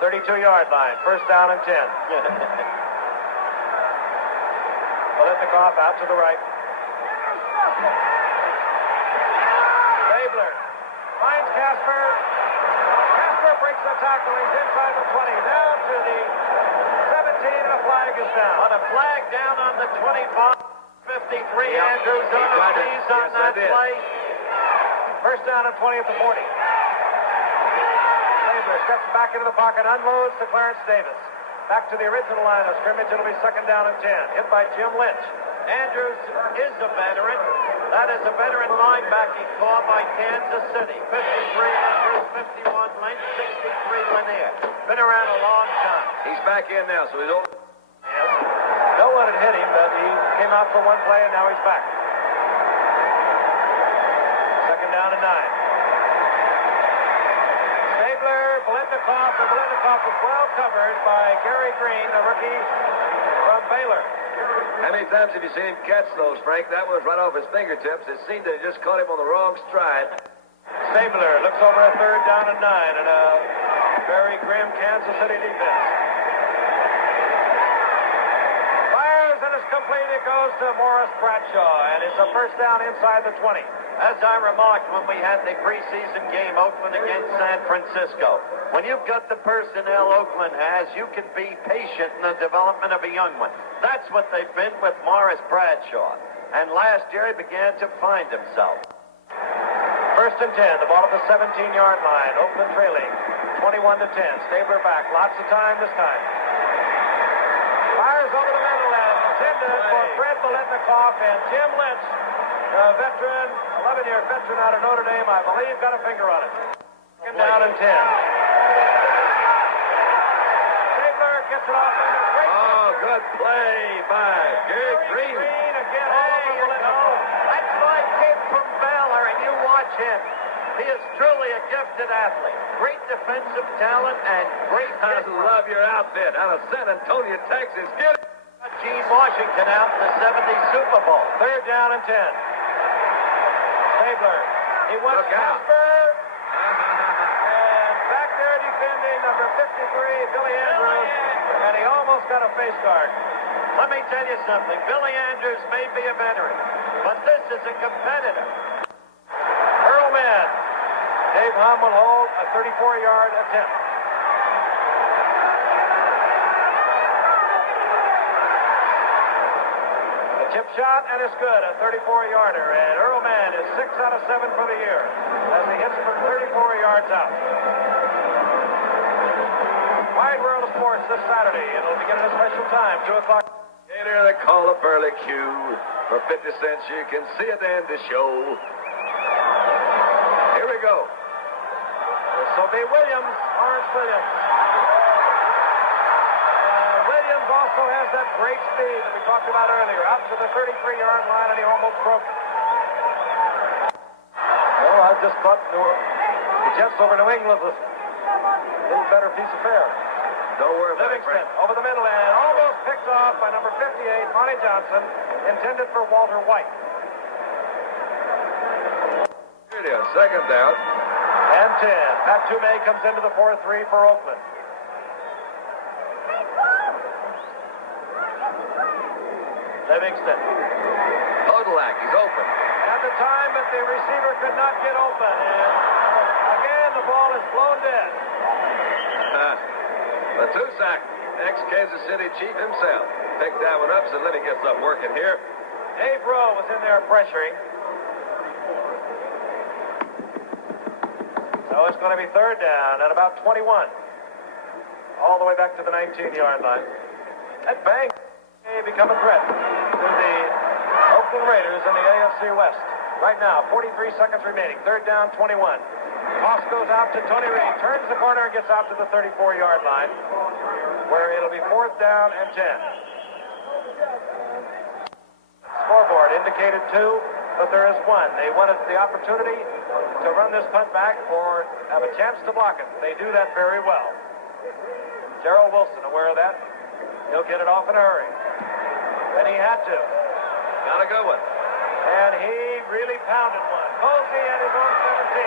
32-yard line, first down and 10. Bolitnikoff out to the right. Stabler finds Casper. Casper breaks the tackle. He's inside the 20. Down to the 17, and a flag is down. On a flag down on the 25. 53, Andrews on his knees on that play. First down and 20 at the 40. Stabler steps back into the pocket, unloads to Clarence Davis. Back to the original line of scrimmage. It'll be second down and 10. Hit by Jim Lynch. Andrews is a veteran. That is a veteran linebacking call by Kansas City. 53 Andrews, 51 Lynch, 63 Lanier. Been around a long time. He's back in now, so he's over. No one had hit him, but he came out for one play, and now he's back. Second down and 9. Stabler, Biletnikoff, and Biletnikoff was well covered by Gary Green, the rookie from Baylor. How many times have you seen him catch those, Frank? That was right off his fingertips. It seemed to have just caught him on the wrong stride. Stabler looks over a 3rd down and 9 and a very grim Kansas City defense. Fires and it's complete. It goes to Morris Bradshaw, and it's a 1st down inside the 20. As I remarked when we had the preseason game, Oakland against San Francisco, when you've got the personnel Oakland has, you can be patient in the development of a young one. That's what they've been with Morris Bradshaw. And last year he began to find himself. 1st and 10, the ball at the 17-yard line. Oakland trailing 21-10. Stabler back. Lots of time this time. Fires over the middle and intended for Fred Biletnikoff, and Jim Lynch, a veteran, 11-year veteran out of Notre Dame, I believe, got a finger on it. 2nd down and 10. Stabler gets it off and a great. Oh, good play by Gary Green. Green again, all over Biletnikoff. That's my kid from Baylor, and you watch him. He is truly a gifted athlete. Great defensive talent and great I kick. love your outfit out of San Antonio, Texas. Get it. Gene Washington out in the 70 Super Bowl. 3rd down and 10. Stabler. He wants Look out. Casper. And back there defending number 53, Billy Andrews. And he almost got a face guard. Let me tell you something. Billy Andrews may be a veteran, but this is a competitor. Earl Mann. Dave Hum will hold a 34-yard attempt. A chip shot, and it's good. A 34-yarder. And Earl Mann is 6 out of 7 for the year as he hits from 34 yards out. Wide World of Sports this Saturday. It'll begin at a special time, 2 o'clock. Gator, they call up early cue. For 50 cents, you can see it and the show. Here we go. This will be Williams, Lawrence Williams. Williams also has that great speed that we talked about earlier, out to the 33-yard line, and he almost broke it. Well, I just thought the Jets over New England was a little better piece of fare. Don't worry about it, Livingston Frank. over the middle and almost picked off by number 58, Monty Johnson, intended for Walter White. Here it is, 2nd down. And 10. Pat Toomey comes into the 4-3 for Oakland. Livingston. Hodolak, he's open. At the time, but the receiver could not get open. And again, the ball is blown dead. Matusak, ex-Kansas City Chief himself, picked that one up, so let me get something working here. Dave Rowe was in there pressuring. So it's going to be 3rd down at about 21. All the way back to the 19-yard line. That bang may become a threat to the Oakland Raiders in the AFC West. Right now, 43 seconds remaining. 3rd down, 21. Toss goes out to Tony Reed. Turns the corner and gets out to the 34-yard line, where it'll be 4th down and 10. Scoreboard indicated 2, but there is 1. They wanted the opportunity to run this punt back or have a chance to block it. They do that very well. Gerald Wilson aware of that. He'll get it off in a hurry. And he had to. Got a good one. And he really pounded one. Posey at his own 17.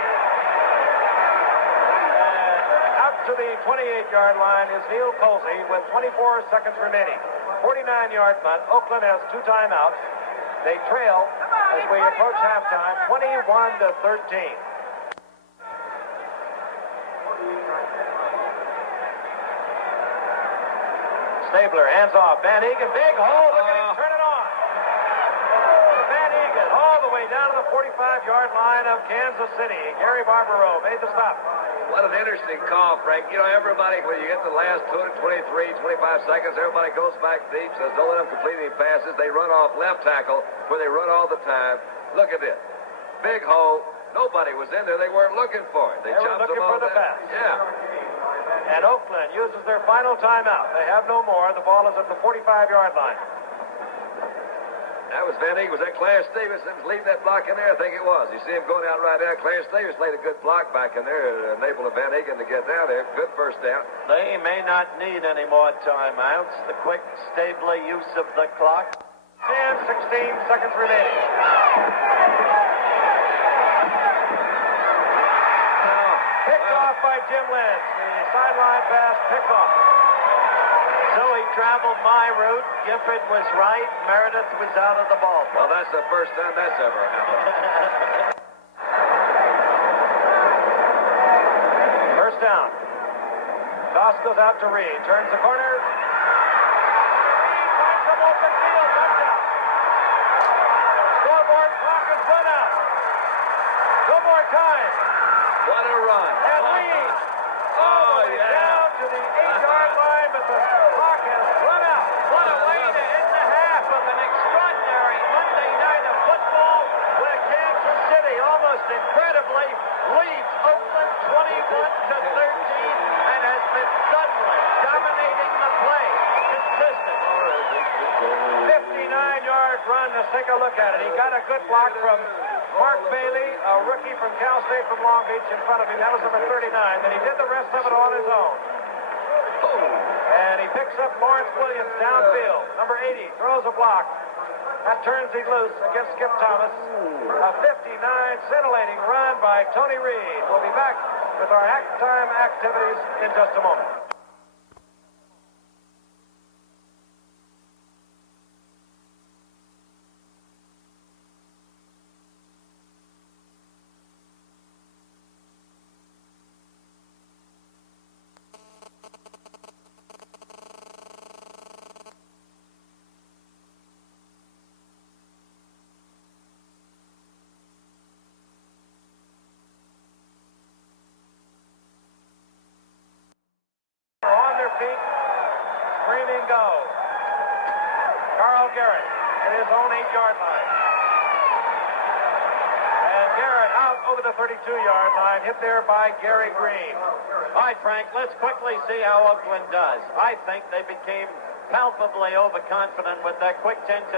And out to the 28-yard line is Neil Posey with 24 seconds remaining. 49-yard punt. Oakland has 2 timeouts. They trail as we approach halftime, 21-13. Stabler, hands off. Van Egan, big hole. Look at him turn it on. Van Egan all the way down to the 45-yard line of Kansas City. Gary Barbaro made the stop. What an interesting call, Frank. You know, everybody, when you get the last 23, 25 seconds, everybody goes back deep, says don't let them complete any passes. They run off left tackle, where they run all the time. Look at this. Big hole. Nobody was in there. They weren't looking for it. They were looking for the pass. Yeah. And Oakland uses their final timeout. They have no more. The ball is at the 45-yard line. That was Van Eagle. Was that Clarence Davis that was leaving that block in there? I think it was. You see him going out right there. Clarence Davis laid a good block back in there, enabled Van Eagle to get down there. Good first down. They may not need any more timeouts. The quick, stable use of the clock. 10, 16 seconds remaining. Picked off by Jim Lynch. The sideline pass picked off. So he traveled my route. Gifford was right. Meredith was out of the ball. Well, that's the first time that's ever happened. First down. Toss goes out to Reed. Turns the corner. Reed finds some open field. Touchdown. Scoreboard clock is run out. No more time. What a run. And Reed all the way down to the 8-yard line, but the clock has run out. What a way to end the half of an extraordinary Monday night of football where Kansas City almost incredibly leads Oakland 21-13 and has been suddenly dominating the play. Consistent. 59-yard run. Let's take a look at it. He got a good block from Mark Bailey, a rookie from Cal State from Long Beach in front of him. That was number 39. Then he did the rest of it on his own. And he picks up Lawrence Williams downfield. Number 80 throws a block. That turns him loose against Skip Thomas. A 59 scintillating run by Tony Reed. We'll be back with our halftime activities in just a moment. On their feet, screaming go. Carl Garrett at his own 8-yard line. And Garrett out over the 32-yard line, hit there by Gary Green. All right, Frank, let's quickly see how Oakland does. I think they became palpably overconfident with that quick 10-0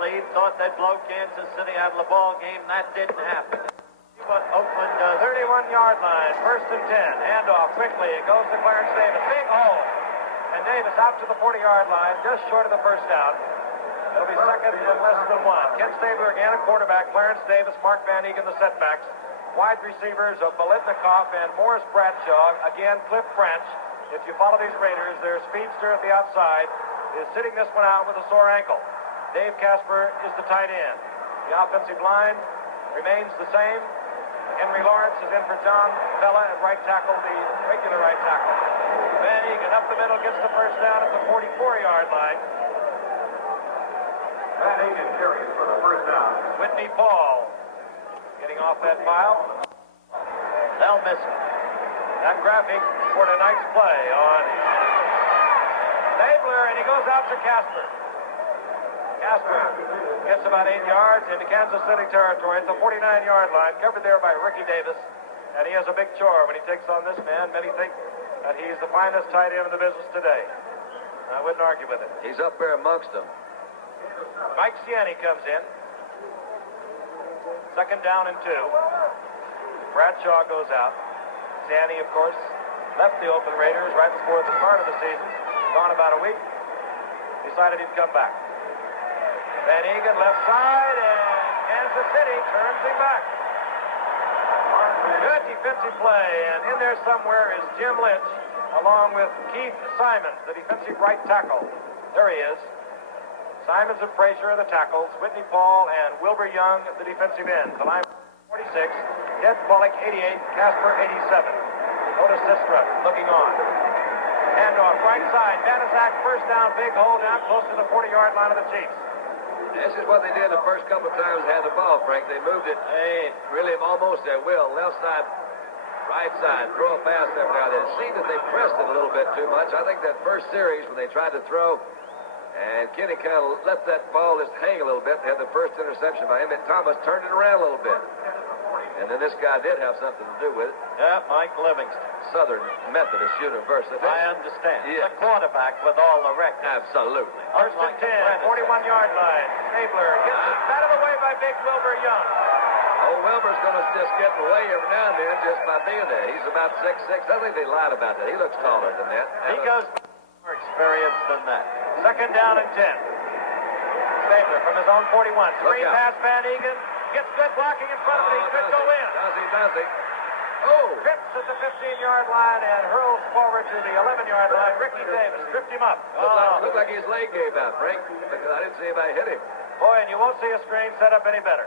lead. Thought they'd blow Kansas City out of the ball game. That didn't happen. What Oakland does. 31-yard line, first and 10. Handoff quickly. It goes to Clarence Davis. Big hole. And Davis out to the 40-yard line, just short of the first down. It'll be second and less than one. Ken Stabler again at quarterback. Clarence Davis, Mark Van Eagen the setbacks. Wide receivers of Biletnikoff and Morris Bradshaw. Again, Cliff French. If you follow these Raiders, their speedster at the outside is sitting this one out with a sore ankle. Dave Casper is the tight end. The offensive line remains the same. Henry Lawrence is in for John Bella at right tackle, the regular right tackle. Van Eagen up the middle gets the first down at the 44-yard line. Van Eagen carries for the first down. Whitney Paul getting off that pile. They'll miss it. That graphic for tonight's play on Stabler, and he goes out to Casper. Casper gets about 8 yards into Kansas City territory. It's a 49-yard line, covered there by Ricky Davis. And he has a big chore when he takes on this man. Many think that he's the finest tight end in the business today. I wouldn't argue with it. He's up there amongst them. Mike Ciani comes in. Second down and 2. Bradshaw goes out. Ciani, of course, left the Oakland Raiders right before the start of the season. Gone about a week. Decided he'd come back. Van Eagen left side, and Kansas City turns him back. Good defensive play, and in there somewhere is Jim Lynch, along with Keith Simons, the defensive right tackle. There he is. Simons and Frazier are the tackles. Whitney Paul and Wilbur Young, the defensive ends. The line 46, Ted Pollock 88, Casper 87. Otis Sistrunk looking on. Handoff right side. Banaszak first down, big hole down close to the 40-yard line of the Chiefs. This is what they did the first couple of times they had the ball, Frank. They moved it really almost at will. Left side, right side, throw a pass every now and then. It seemed that they pressed it a little bit too much. I think that first series when they tried to throw, and Kenny kind of let that ball just hang a little bit. They had the first interception by Emmett Thomas, turned it around a little bit. And then this guy did have something to do with it. Yeah, Mike Livingston. Southern Methodist University. I understand. Yeah. The quarterback with all the records. Absolutely. First and 10, 41-yard line. Stabler gets it out of the way by big Wilbur Young. Oh, Wilbur's going to just get in the way every now and then just by being there. He's about 6'6". I think they lied about that. He looks taller than that. He goes more experienced than that. Second down and 10. Stabler from his own 41. Screen pass, Van Egan. Gets good blocking in front of it. He could go in. Does he? Oh! Trips at the 15-yard line and hurls forward to the 11-yard line. Ricky Davis tripped him up. Looked like his leg gave out, Frank, because I didn't see anybody hit him. Boy, and you won't see a screen set up any better.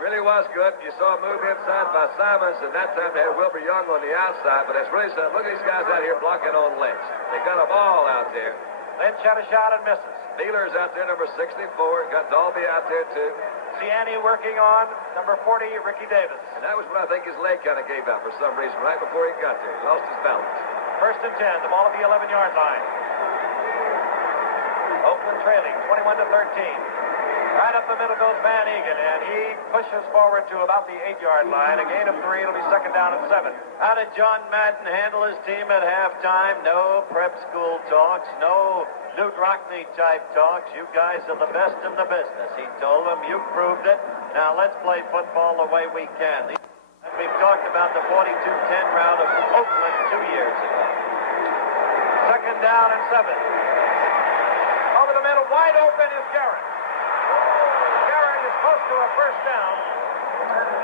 Really was good. You saw a move inside by Simons, and that time they had Wilbur Young on the outside, but that's really something. Look at these guys out here blocking on Lynch. They got a ball out there. Lynch had a shot and misses. Beeler's out there, number 64. Got Dalby out there, too. Ciani working on number 40, Ricky Davis. And that was when I think his leg kind of gave out for some reason, right before he got there. He lost his balance. First and 10, the ball at the 11-yard line. Oakland trailing, 21-13. Right up the middle goes Van Egan, and he pushes forward to about the 8-yard line. A gain of 3, it'll be second down and 7. How did John Madden handle his team at halftime? No prep school talks, no Newt Rockne type talks. You guys are the best in the business. He told them, you proved it. Now let's play football the way we can. And we've talked about the 42-10 route of Oakland 2 years ago. Second down and 7. Over the middle, wide open is Garrett. Garrett is close to a first down.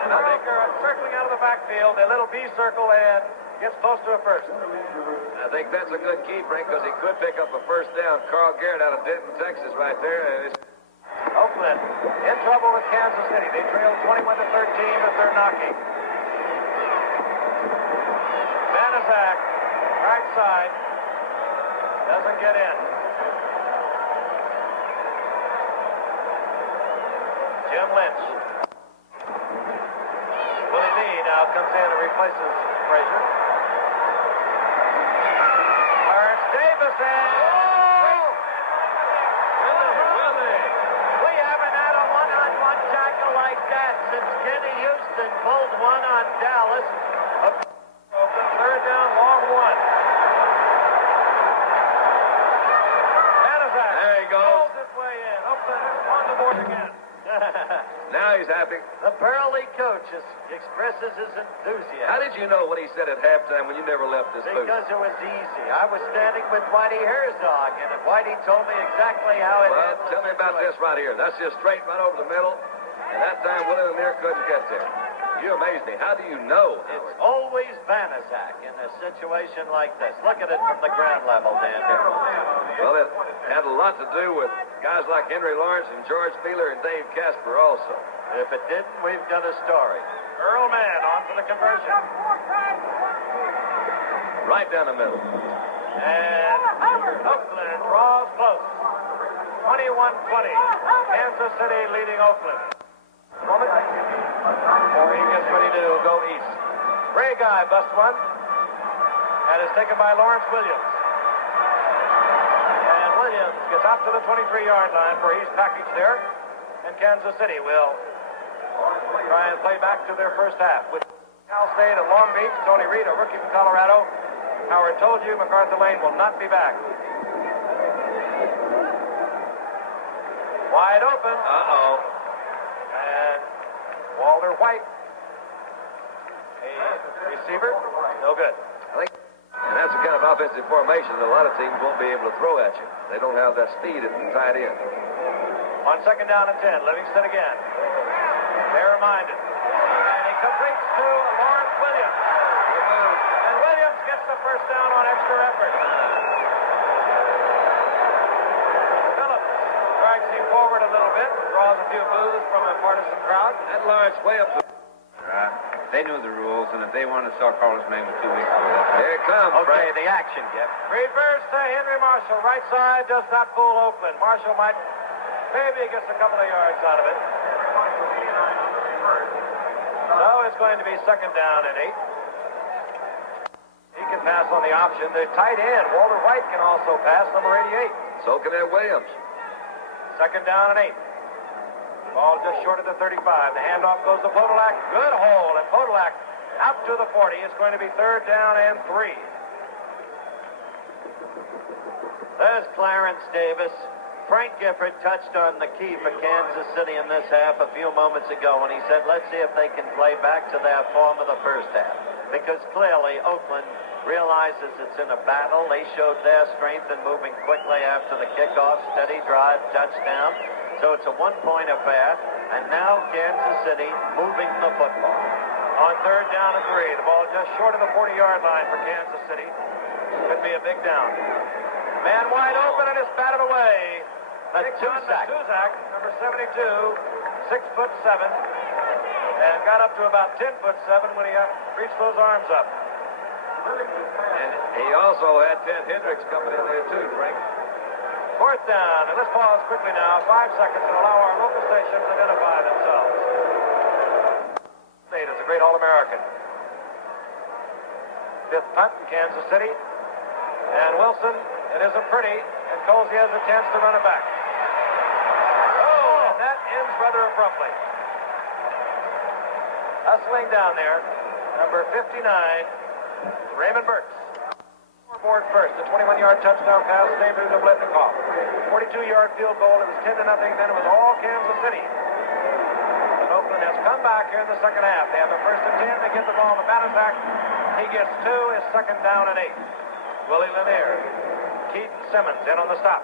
Carl Garrett circling out of the backfield, a little B circle, and gets close to a first. I think that's a good key, Frank, because he could pick up a first down. Carl Garrett out of Denton, Texas, right there. And Oakland in trouble with Kansas City. They trail 21-13 as they're knocking. Banaszak, right side, doesn't get in. Jim Lynch. Willie Lee now comes in and replaces Frazier. Ernst Davis and... We haven't had a one-on-one tackle like that since Kenny Houston pulled one on Dallas. Open, third down, long one. Banaszak. There he goes. Pulls his way in. Oakland on the board again. Now he's happy. The Burley coach expresses his enthusiasm. How did you know what he said at halftime when you never left this booth? Because it was easy. I was standing with Whitey Herzog, and Whitey told me exactly how it Well, had tell me about this right here. That's just straight right over the middle. And that time Willie Lemire couldn't get there. You amaze me. How do you know, It's Howard? always Banaszak in a situation like this. Look at it from the ground level, Dan. Well, it had a lot to do with guys like Henry Lawrence and George Beeler and Dave Casper also. If it didn't, we've got a story. Earl Mann on for the conversion. Right down the middle. And Oakland draws close. 21-20. Kansas City leading Oakland. Moment. He gets ready to go east. Ray Guy busts one. And is taken by Lawrence Williams. And Williams gets out to the 23-yard line where he's packaged there. And Kansas City will try and play back to their first half. With Cal State at Long Beach, Tony Reed, a rookie from Colorado. Howard told you MacArthur Lane will not be back. Wide open. Uh-oh. And Walter White, a receiver, no good. I think, and that's the kind of offensive formation that a lot of teams won't be able to throw at you. They don't have that speed at the tight end. On second down and 10, Livingston again. They're reminded. And he completes to Lawrence Williams. And Williams gets the first down on extra effort. Phillips drags him forward a little bit, draws a few boos from a partisan crowd. And Lawrence Williams. They knew the rules, and if they wanted to start Carlos Mann with 2 weeks ago, Here it comes, Okay, Frank. the action, Jeff. Reverse to Henry Marshall. Right side does not fool Oakland. Marshall might, maybe gets a couple of yards out of it. So it's going to be second down and 8. He can pass on the option. The tight end, Walter White, can also pass, number 88. So can that Williams. Second down and 8. Ball just short of the 35. The handoff goes to Podolak. Good hole, and Podolak out to the 40. It's going to be 3rd down and 3. There's Clarence Davis. Frank Gifford touched on the key for Kansas City in this half a few moments ago when he said, let's see if they can play back to their form of the first half. Because clearly Oakland realizes it's in a battle. They showed their strength in moving quickly after the kickoff. Steady drive, touchdown. So it's a one-point affair. And now Kansas City moving the football. On 3rd down and 3. The ball just short of the 40-yard line for Kansas City. Could be a big down. Man wide open and it's batted away. Matuzak, number 72, 6'7", and got up to about 10'7" when he reached those arms up. And he also had Ted Hendricks coming in there too, Frank. 4th down, and let's pause quickly now, 5 seconds, and allow our local stations to identify themselves. State is a great All-American. 5th punt in Kansas City, and Wilson, it isn't pretty, and Colsey has a chance to run it back. Oh, and that ends rather abruptly. Hustling down there, number 59, Raymond Burks. Scoreboard first, a 21-yard touchdown pass, Stabler to Blitnikoff. 42-yard field goal, it was 10-0, then it was all Kansas City. And Oakland has come back here in the second half. They have a 1st and 10, they get the ball to Matuzak. He gets 2, his 2nd down and 8. Willie Lanier, Keaton Simmons in on the stop.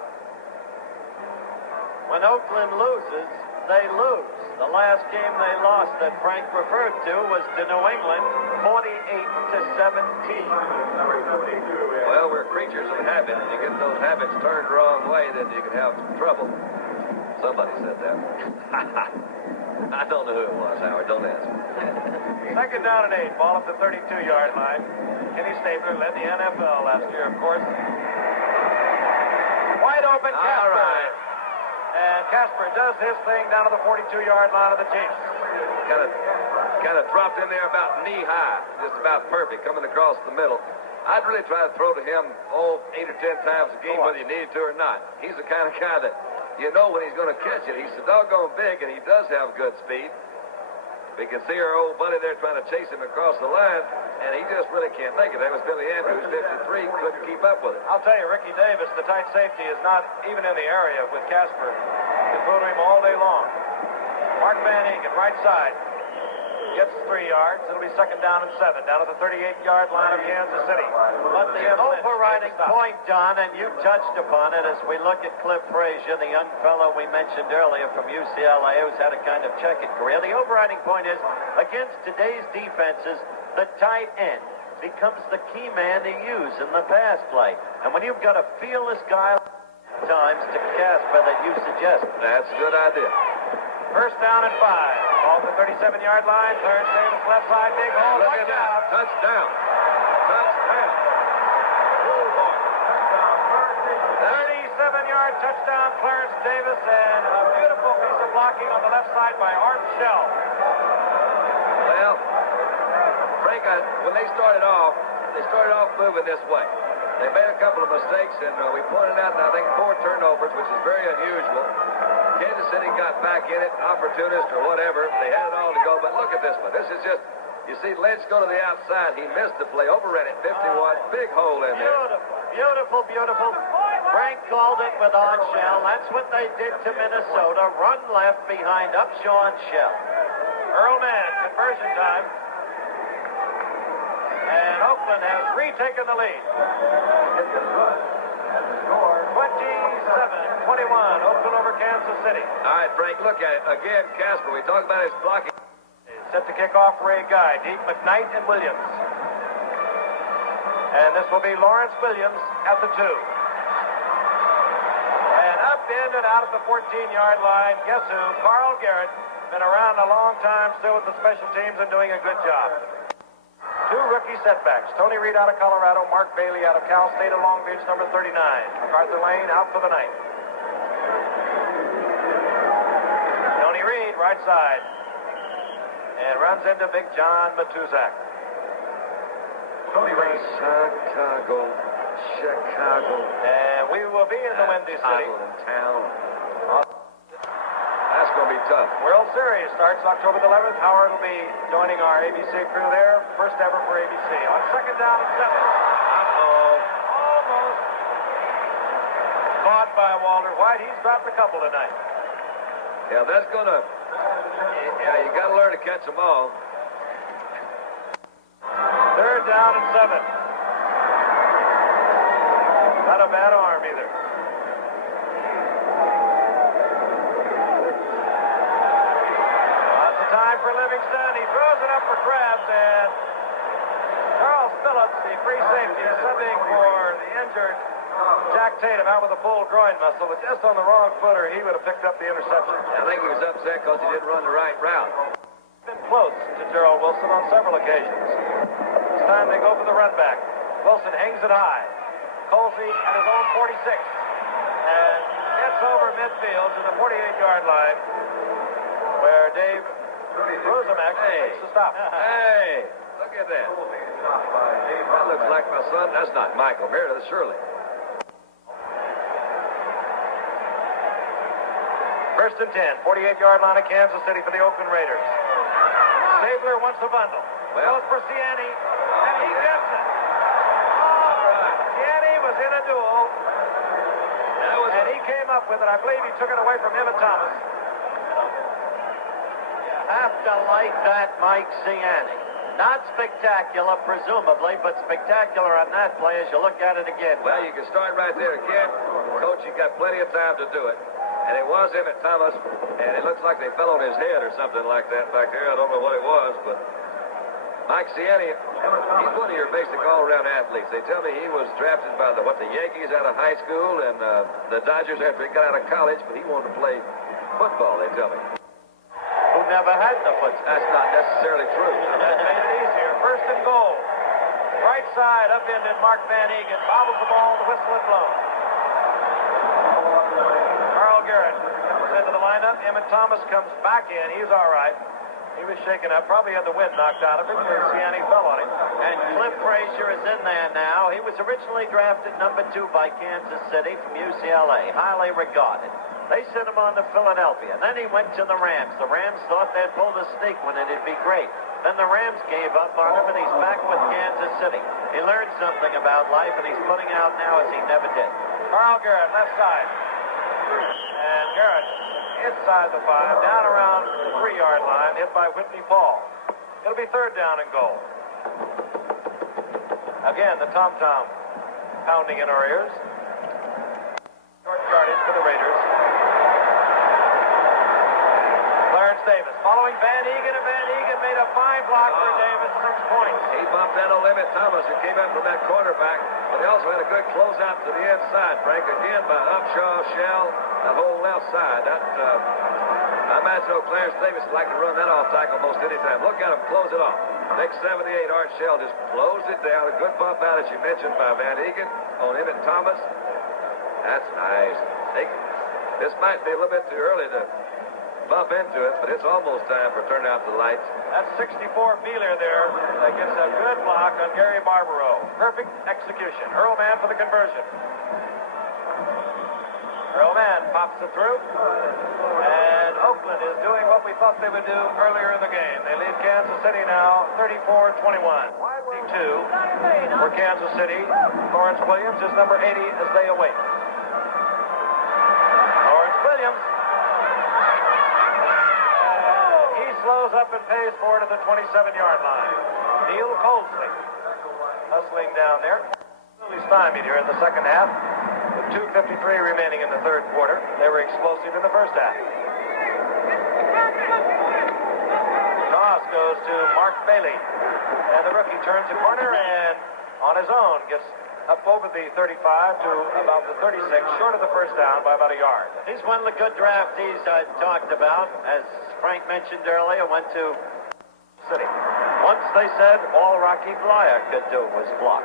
when Oakland loses, they lose. The last game they lost that Frank referred to was to New England, 48-17. Well, we're creatures of habit. If you get those habits turned the wrong way, then you can have some trouble. Somebody said that. I don't know who it was, Howard. Don't ask me. 2nd down and 8. Ball up the 32-yard line. Kenny Stabler led the NFL last year, of course. Wide open, Casper. All right. And Casper does his thing down to the 42-yard line of the Chiefs. Kind of dropped in there about knee high, just about perfect, coming across the middle. I'd really try to throw to him 8 or 10 times a game, whether you needed to or not. He's the kind of guy that you know when he's going to catch it. He's so doggone big, and he does have good speed. We can see our old buddy there trying to chase him across the line, and he just really can't make it. That was Billy Andrews, 53, couldn't keep up with it. I'll tell you, Ricky Davis, the tight safety, is not even in the area with Casper. You can fool him all day long. Mark Van Eegen, right side, gets 3 yards. It'll be 2nd down and 7, down at the 38-yard line of Kansas City. But the overriding point, Don, and you touched upon it as we look at Cliff Frazier, the young fellow we mentioned earlier from UCLA who's had a kind of checkered career. The overriding point is, against today's defenses, the tight end becomes the key man to use in the pass play. And when you've got a fearless guy times to Casper that you suggest. That's a good idea. 1st down and 5. Ball to the 37-yard line. Clarence Davis left side. Big hole. Look at that. Touchdown. Touchdown. Oh, boy. 37-yard touchdown, Clarence Davis, and a beautiful piece of blocking on the left side by Art Shell. Well, Frank, when they started off moving this way. They made a couple of mistakes, and we pointed out, I think, 4 turnovers, which is very unusual. Kansas City got back in it, opportunist or whatever. They had it all to go, but look at this one. This is just, you see Lynch go to the outside. He missed the play, overran it, 51. Big hole in there. Beautiful, beautiful. Frank called it with Art Shell. That's what they did to Minnesota. Run left behind Upshaw and Shell. Earl Mann, conversion time. And Oakland has retaken the lead. 27-21, Oakland over Kansas City. All right, Frank, look at it. Again, Casper, we talked about his blocking. Set to kick off Ray Guy, Deep, McKnight, and Williams. And this will be Lawrence Williams at the 2. And up in and out of the 14-yard line, guess who? Carl Garrett, been around a long time, still with the special teams and doing a good job. 2 rookie setbacks. Tony Reed out of Colorado, Mark Bailey out of Cal State of Long Beach, number 39. MacArthur Lane out for the night. Tony Reed, right side. And runs into Big John Matuzak. Tony Reed. Chicago. And we will be in the Windy City. In town. That's going to to be tough. World Series starts October the 11th. Howard will be joining our ABC crew there. First ever for ABC. On second down and 7. Uh-oh. Almost caught by Walter White. He's dropped a couple tonight. Yeah, that's going to... Yeah, you got to learn to catch them all. Third down and 7. Not a bad arm either. Lots of time for Livingston. He throws it up for grabs, and Charles Phillips, the free safety, is subbing for the injured Jack Tatum out with a pulled groin muscle, but just on the wrong footer, he would have picked up the interception. I think he was upset because he didn't run the right route. Been close to Gerald Wilson on several occasions. This time they go for the run back. Wilson hangs it high. Colsey at his own 46 and gets over midfield to the 48-yard line where Dave Rosamek makes the stop. Hey, look at that. That looks like my son. That's not Michael Meredith, surely. First and 10, 48-yard line of Kansas City for the Oakland Raiders. Stabler wants the bundle. Goes for Ciani, and he gets it. Ciani was in a duel, and he came up with it. I believe he took it away from Emmett Thomas. You have to like that Mike Ciani. Not spectacular, presumably, but spectacular on that play as you look at it again. Well, you can start right there again. Coach, you got plenty of time to do it. And it was Emmett Thomas, and it looks like they fell on his head or something like that back there. I don't know what it was, but Mike Ciani, he's one of your basic all-around athletes. They tell me he was drafted by the Yankees out of high school and the Dodgers after he got out of college, but he wanted to play football, they tell me. Who never had the foot. That's not necessarily true. That made it easier. First and goal. Right side, upended Mark Van Egan. Bobbles the ball, the whistle is blown. Carl Garrett comes into the lineup. Emmett Thomas comes back in. He's all right. He was shaken up. Probably had the wind knocked out of him. Ciani fell on him. And Cliff Frazier is in there now. He was originally drafted number 2 by Kansas City from UCLA. Highly regarded. They sent him on to Philadelphia. Then he went to the Rams. The Rams thought they'd pull the sneak when it'd be great. Then the Rams gave up on him, and he's back with Kansas City. He learned something about life, and he's putting out now as he never did. Carl Garrett, left side. And Garrett inside the 5, down around the 3-yard line, hit by Whitney Paul. It'll be third down and goal. Again, the tom-tom pounding in our ears. Short yardage for the Raiders. Clarence Davis following Van Egan, and Van Egan made a fine block for Davis, 6 points. He bumped that old Emmett Thomas and came up from that quarterback, but he also had a good closeout to the inside, Frank, again by Upshaw, Shell, that whole left side. I imagine Clarence Davis would like to run that off tackle most any time. Look at him close it off. Big 78 Art Shell just closed it down. A good bump out, as you mentioned, by Van Egan on Emmett Thomas. That's nice. This might be a little bit too early to bump into it, but it's almost time for turn out the lights. That's 64 Beeler there. That gets a good block on Gary Barbaro. Perfect execution. Earl Mann for the conversion. Earl Mann pops it through. And Oakland is doing what we thought they would do earlier in the game. They lead Kansas City now 34-21. 2 for Kansas City. Lawrence Williams is number 80 as they await. Lawrence Williams. And he slows up and pays for it at the 27-yard line. Neil Colsley hustling down there. Really stymied here in the second half. With 2:53 remaining in the third quarter. They were explosive in the first half. Toss goes to Mark Bailey. And the rookie turns the corner and on his own gets up over the 35 to about the 36, short of the first down by about a yard. He's one of the good draftees I talked about. As Frank mentioned earlier, went to City. once they said all Rocky Bleier could do was block.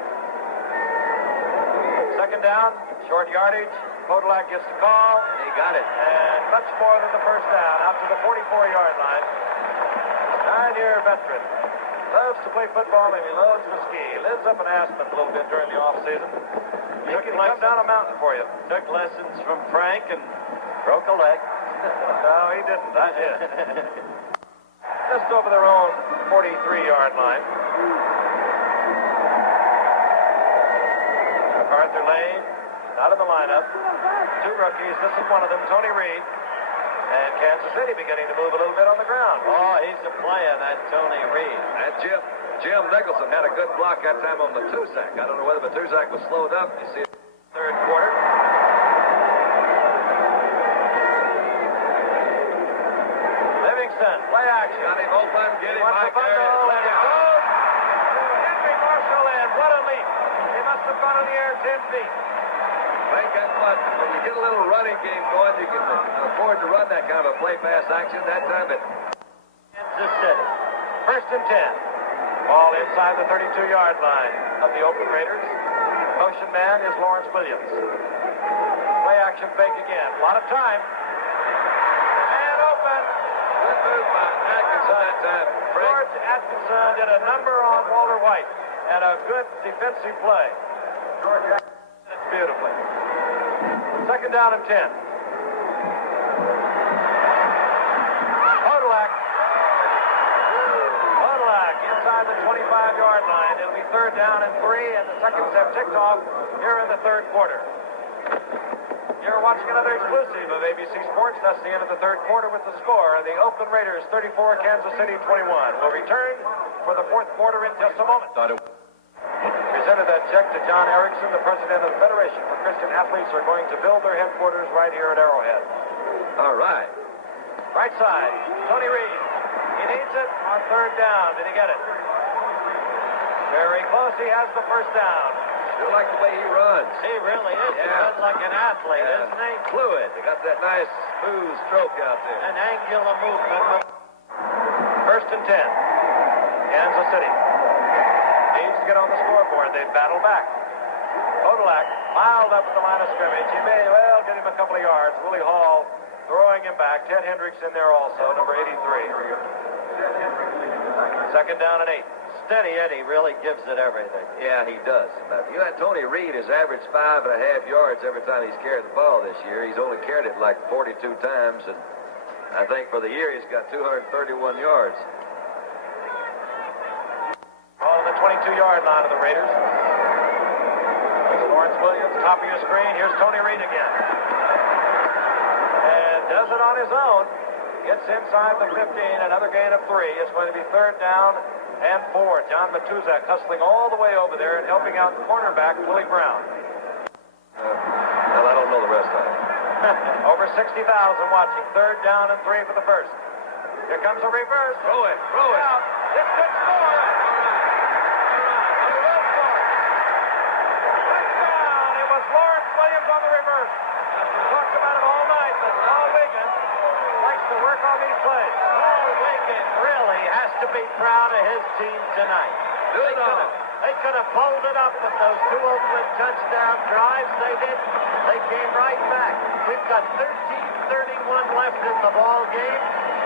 Second down, short yardage. Podolak gets the call. He got it. And much more than the first down, out to the 44-yard line. 9-year veteran. Loves to play football and he loves to ski. Lives up in Aspen a little bit during the off-season. He can come down a mountain for you. Took lessons from Frank and broke a leg. No, he didn't. I did. Just over their own 43-yard line. MacArthur Lane, out of the lineup. Two rookies. This is one of them, Tony Reed. And Kansas City beginning to move a little bit on the ground. Oh, he's a player, that Tony Reed. And Jim Nicholson had a good block that time on Matuszak. I don't know whether Matuszak was slowed up. You see it. Third quarter. Livingston, play action. Got him open. Get him Wants back the there. bundle, Let and him it go. goes to Henry Marshall, and what a leap. He must have gone in the air 10 feet. Ain't got much. When you get a little running game going, you can afford to run that kind of a play-pass action. That time it. Kansas City. First and 10. Ball inside the 32-yard line of the Oakland Raiders. Motion man is Lawrence Williams. Play action fake again. A lot of time. And open. Good move by Atkinson that time. Frank. George Atkinson did a number on Walter White and a good defensive play. George Atkinson did it beautifully. Second down and 10. Podolak inside the 25-yard line. It'll be third down and 3, and the seconds have ticked off here in the third quarter. You're watching another exclusive of ABC Sports. That's the end of the third quarter with the score. The Oakland Raiders 34, Kansas City 21. We'll return for the fourth quarter in just a moment. Presented that check to John Erickson, the president of the Federation for Christian Athletes, are going to build their headquarters right here at Arrowhead. All right. Right side, Tony Reed. He needs it on third down. Did he get it? Very close. He has the first down. Still like the way he runs. He really is. He Yeah. runs like an athlete, isn't he? Fluid. They got that nice smooth stroke out there. An angular movement. First and 10. Kansas City needs to get on the scoreboard. They battle back. Podolak piled up at the line of scrimmage. He may well get him a couple of yards. Willie Hall throwing him back. Ted Hendricks in there also, number 83. Second down and 8. Steady Eddie really gives it everything. Yeah, he does. But you know, Tony Reed has averaged 5.5 yards every time he's carried the ball this year. He's only carried it like 42 times, and I think for the year he's got 231 yards. On the 22-yard line of the Raiders. There's Lawrence Williams, top of your screen. Here's Tony Reed again. And does it on his own. Gets inside the 15, another gain of 3. It's going to be third down and 4. John Matuszak hustling all the way over there and helping out cornerback Willie Brown. Well, I don't know the rest of it. Over 60,000 watching. Third down and 3 for the first. Here comes a reverse. Throw it. Out. This could score. He will score. Touchdown. It was Lawrence Williams on the reverse. We talked about it all night, but Paul Wiggin likes to work on these plays. Paul Wiggin really has to be proud of his team tonight. They could have pulled it up with those 2 Oakland touchdown drives. They didn't. They came right back. We've got 13:31 left in the ball game.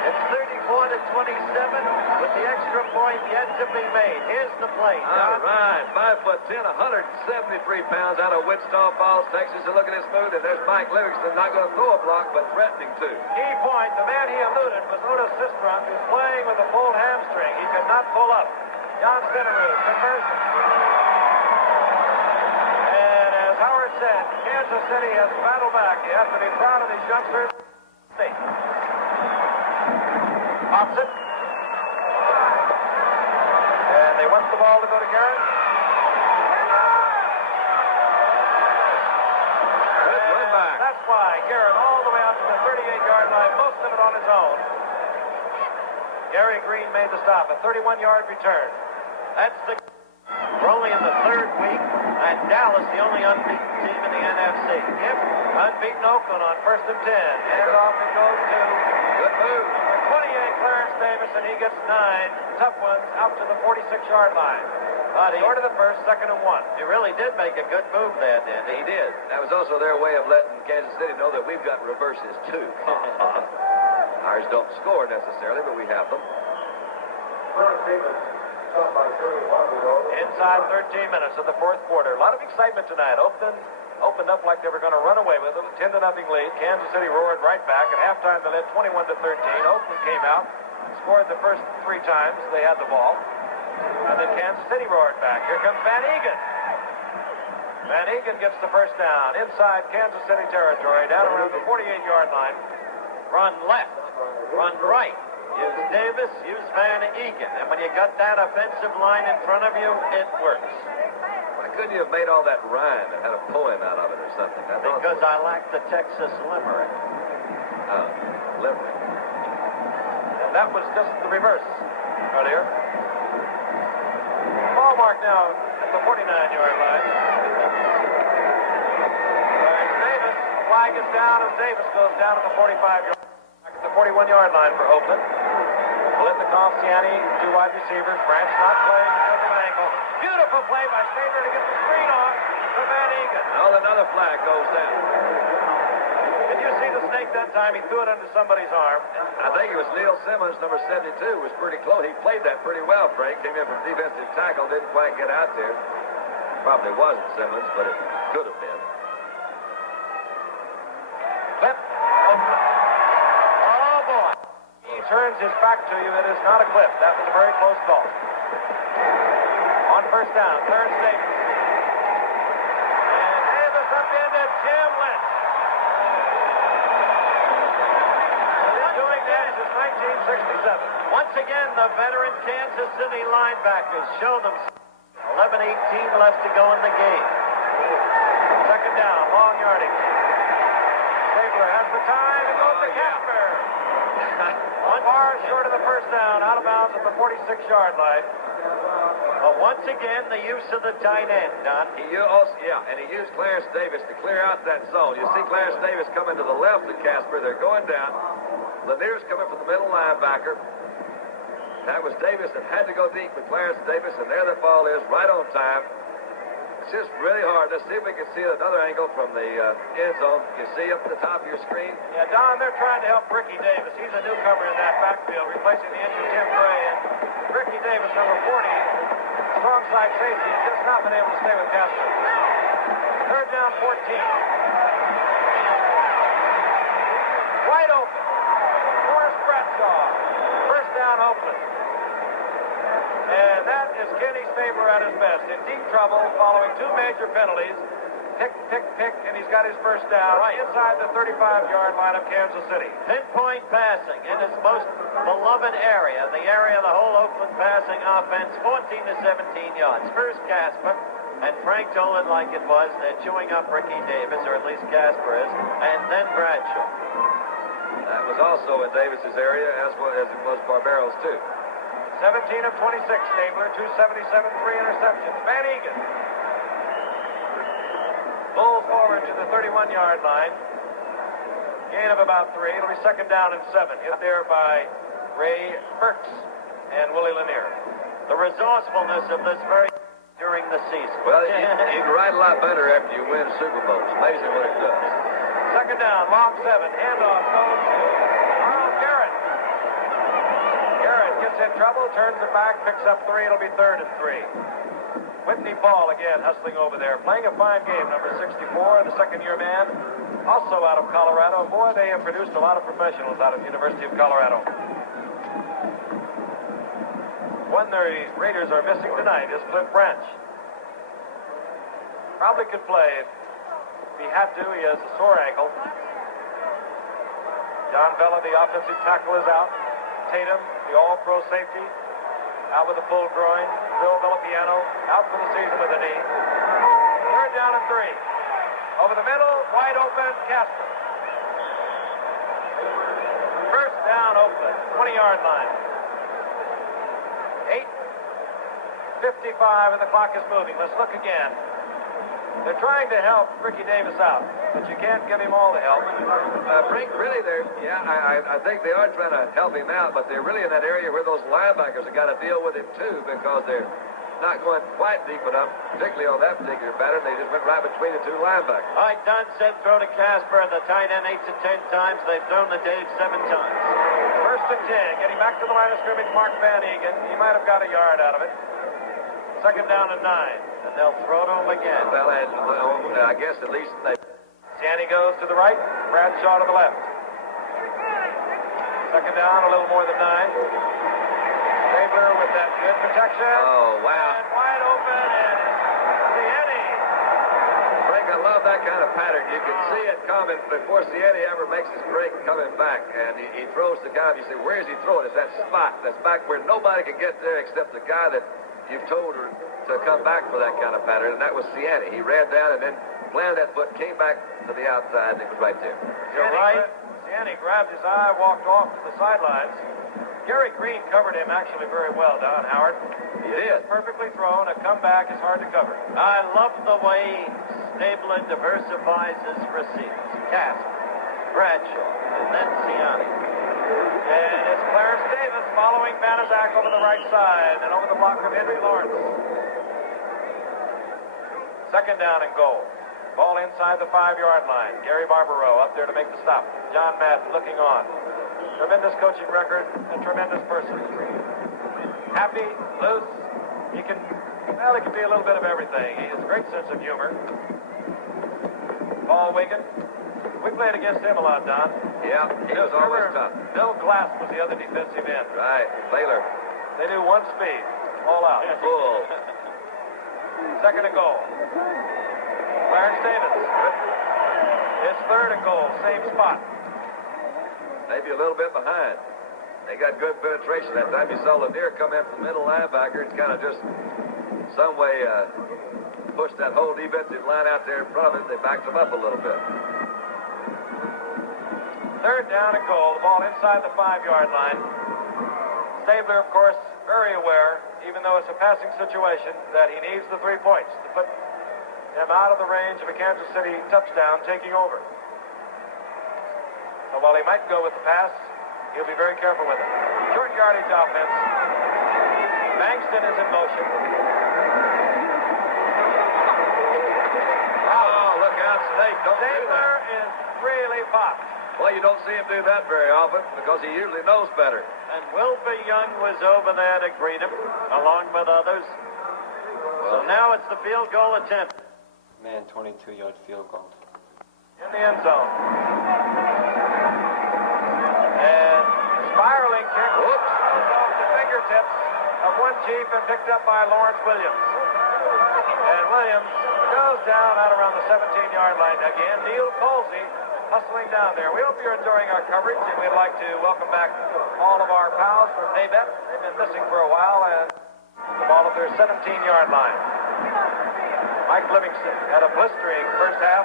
It's 34-27 with the extra point yet to be made. Here's the play. All right, 5'10", 173 pounds out of Wichita Falls, Texas. And look at this move. And there's Mike Livingston, not going to throw a block, but threatening to. Key point, the man he eluded was Otis Sistrunk, who's playing with a pulled hamstring. He could not pull up. John Stenerud, conversion. And as Howard said, Kansas City has battled back. You have to be proud of these youngsters. Pops it. And they want the ball to go to Garrett. Good run back. That's why Garrett all the way out to the 38-yard line, most of it on his own. Gary Green made the stop, a 31-yard return. That's we're only in the third week, and Dallas the only unbeaten team in the NFC. Yep, unbeaten Oakland on first and 10. Hand off and goes to Good move. number 28, Clarence Davis, and he gets 9 tough ones out to the 46-yard line. Short of the first, second and 1. He really did make a good move there, didn't he? He did. That was also their way of letting Kansas City know that we've got reverses, too. Ours don't score necessarily, but we have them. Inside 13 minutes of the fourth quarter. A lot of excitement tonight. Oakland opened up like they were going to run away with it. 10-0 lead. Kansas City roared right back. At halftime, they led 21-13. Oakland came out, scored the first 3 times they had the ball. And then Kansas City roared back. Here comes Van Egan. Van Egan gets the first down inside Kansas City territory, down around the 48-yard line. Run left, run right. Use Davis, use Van Egan. And when you got that offensive line in front of you, it works. Why couldn't you have made all that rhyme and had a poem out of it or something? Because I lack the Texas limerick. Oh, limerick. And that was just the reverse earlier. Ball mark now at the 49-yard line. There's Davis. The flag is down as Davis goes down at the 45-yard line. Back at the 41-yard line for Oakland. Blitnikoff, Ciani, 2 wide receivers. Branch not playing because of an ankle. Beautiful play by Stabler to get the screen off to Van Egan. Now another flag goes down. Did you see the snake that time? He threw it under somebody's arm. I think it was Neil Simmons, number 72, was pretty close. He played that pretty well, Frank. Came in from defensive tackle, didn't quite get out there. Probably wasn't Simmons, but it could have been. Clip. Oakland. Oh, boy. He turns his back to you. It is not a clip. That was a very close call. On first down, Clarence Davis. And Davis up into Jim Lynch. Doing that since 1967. Once again, the veteran Kansas City linebackers show them 11:18 left to go in the game. Second down, long yardage. Stabler has the time and goes to Casper. One bar short of the first down, out of bounds at the 46-yard line. But once again, the use of the tight end, Don. He used Clarence Davis to clear out that zone. You see Clarence Davis coming to the left of Casper. They're going down. Lanier's coming from the middle linebacker. That was Davis that had to go deep with Clarence Davis, and there the ball is, right on time. It's just really hard. Let's see if we can see another angle from the end zone. You see up at the top of your screen? Yeah, Don, they're trying to help Ricky Davis. He's a newcomer in that backfield, replacing the injured Tim Gray. And Ricky Davis, number 40, strong side safety, has just not been able to stay with Casper. Third down, 14. Wide open. Forrest Bradshaw. First down, Oakland. And that is Kenny Stabler at his best. In deep trouble following 2 major penalties. Pick, and he's got his first down right inside the 35-yard line of Kansas City. Pinpoint passing in his most beloved area, the area of the whole Oakland passing offense, 14 to 17 yards. First Casper, and Frank told it like it was. They're chewing up Ricky Davis, or at least Casper is, and then Bradshaw. That was also in Davis's area, as it was Barbero's, too. 17 of 26, Stabler, 277, 3 interceptions. Van Egan. Bull forward to the 31-yard line. Gain of about 3. It'll be second down and 7. Hit there by Ray Burks and Willie Lanier. The resourcefulness of this very during the season. Well, you can ride a lot better after you win Super Bowls. Amazing what it does. Second down, long 7. Handoff goes to Carl Garrett. Garrett gets in trouble, turns it back, picks up 3. It'll be third and 3. Whitney Paul again hustling over there, playing a fine game, number 64, the second-year man, also out of Colorado. Boy, they have produced a lot of professionals out of the University of Colorado. One the Raiders are missing tonight is Cliff Branch. Probably could play if he had to. He has a sore ankle. John Vella, the offensive tackle, is out. Tatum, the all-pro safety, out with a full groin. Bill Villapiano out for the season with a knee. Third down and 3. Over the middle, wide open, Casper. First down, Oakland, 20-yard line. 8:55 and the clock is moving. Let's look again. They're trying to help Ricky Davis out, but you can't give him all the help. Frank, really, I think they are trying to help him out, but they're really in that area where those linebackers have got to deal with him, too, because they're not going quite deep enough, particularly on that particular pattern. They just went right between the 2 linebackers. All right, Don said throw to Casper, the tight end 8 to 10 times. They've thrown to Dave 7 times. First and 10, getting back to the line of scrimmage, Mark Van Egan. He might have got a yard out of it. Second down and 9. And they'll throw to him again. Well, and I guess at least they... Siani goes to the right, Bradshaw to the left. Second down, a little more than 9. Stabler with that good protection. Oh, wow. And wide open, and Siani. Frank, I love that kind of pattern. You can see it coming before Siani ever makes his break coming back. And he throws the guy, and you say, where is he throwing? It's that spot. That's back where nobody can get there except the guy that you've told her to come back for that kind of pattern, and that was Siani. He ran down and then planted that foot, came back to the outside, and it was right there. You're right. Siani grabbed his eye, walked off to the sidelines. Gary Green covered him actually very well, Don Howard. He did. Perfectly thrown. A comeback is hard to cover. I love the way Stabler diversifies his receivers. Casper, Bradshaw, and then Siani. And it's Clarence Davis following Banaszak over the right side and over the block of Henry Lawrence. Second down and goal. Ball inside the 5-yard line. Gary Barbaro up there to make the stop. John Madden looking on. Tremendous coaching record and tremendous person. Happy, loose. He can be a little bit of everything. He has a great sense of humor. Paul Wigan. We played against him a lot, Don. Yeah, he was always tough. Bill Glass was the other defensive end. Right, Baylor. They knew one speed, all out. Full. Second and goal. Clarence Davis. It's third and goal, same spot. Maybe a little bit behind. They got good penetration that time. You saw Lanier come in from middle linebacker and kind of just some way pushed that whole defensive line out there in front of it. They backed them up a little bit. Third down and goal. The ball inside the 5-yard line. Stabler, of course, very aware, even though it's a passing situation, that he needs the 3 points to put him out of the range of a Kansas City touchdown taking over. So while he might go with the pass, he'll be very careful with it. Short yardage offense. Bankston is in motion. Oh, look out, Snake. Don't do Stabler that. is really popped. Well, you don't see him do that very often because he usually knows better. And Wilbur Young was over there to greet him, along with others. So now it's the field goal attempt. Man, 22-yard field goal. In the end zone. And spiraling kick. Whoops. Off the fingertips of one Chief and picked up by Lawrence Williams. And Williams goes down out around the 17-yard line again. Neil Colsey hustling down there. We hope you're enjoying our coverage, and we'd like to welcome back all of our pals from Daybet. They've been missing for a while, and the ball at their 17-yard line. Mike Livingston had a blistering first half.